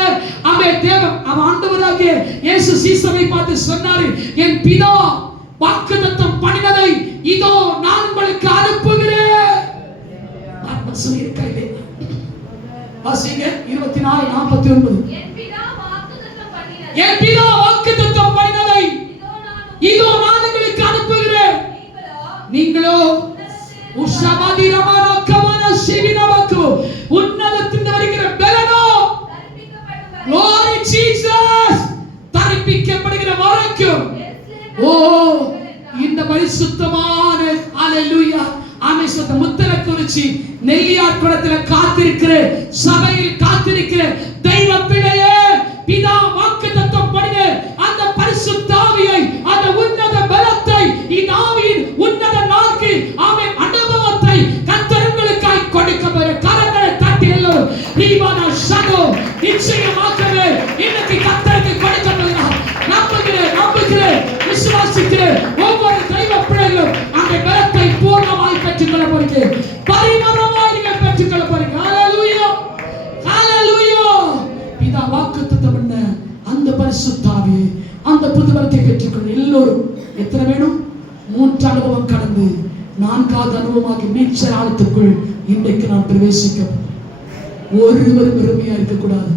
அவன் தேவன், அவன் ஆண்டவராகிய இயேசு சீசரை பார்த்து சொன்னாரு, என் பிதா வாக்குத்தத்தம் பண்ணினதை இதோ நான் உங்களுக்கு அனுப்புகிறேன். சொல்லியிருக்காரு வாசிங்க 24:49. என் பிதா வாக்குத்தத்தம் பண்ணினதை என் பிதா வாக்குத்தத்தம் பண்ணினதை இதோ நான் உங்களுக்கு அனுப்புகிறேன். நீங்களோ உஷபாதி ரமரக்கமன சிவினவக்கு உன்னதத்திலிருந்து வருகிற பெலனோ glory Jesus தரிப்பிக்கப்படுகிற வரைக்கும் ஓ இந்த பரிசுத்தமான ஹalleluya ஆமென் முத்திரை குறிச்சி நெல்லியார் குளத்துல காத்திருக்கிற சபையில் காத்திருக்கிற தெய்வ பிள்ளையே, பிதா வாக்குத்தத்தம் பண்ணின அந்த பரிசுத்த ஆவியை, அந்த உன்னத பலத்தை, இந்த ஆவியின் உன்னத நாக்கு ஆமென் அனுபவத்தை கர்த்தர் உங்களுக்காய் கொடுக்கப் கரங்களை தட்டி எல்லோரும் ரீபானா ஷடோ நிச்சயமாகவே இன்னைக்கு கர்த்தருக்கு கொடுக்கப்படுகிறார். நம்புகிறேன் விசுவாசிக்கிறேன். ஒவ்வொரு தெய்வ பிள்ளைகளும் அந்த பலத்தை பூர்ணமாய் பெற்றுக்கொள்ள போறீங்க. பரிபூரணமாய் நீங்கள் பெற்றுக்கொள்ள போறீங்க. ஹalleluya ஹalleluya. பிதா வாக்குத்தத்தம் பண்ண அந்த பரிசுத்த ஆவியை, அந்த புது பலத்தை பெற்றுக்கொள்ள எல்லோரும் எத்தனை வேணும்? 3 அனுபவம் கடந்து 4வது அனுபவமாக நீச்சல் ஆழத்துக்குள் இன்றைக்கு நாம் பிரவேசிக்க ஒருவரும் பெருமையா இருக்கக்கூடாது.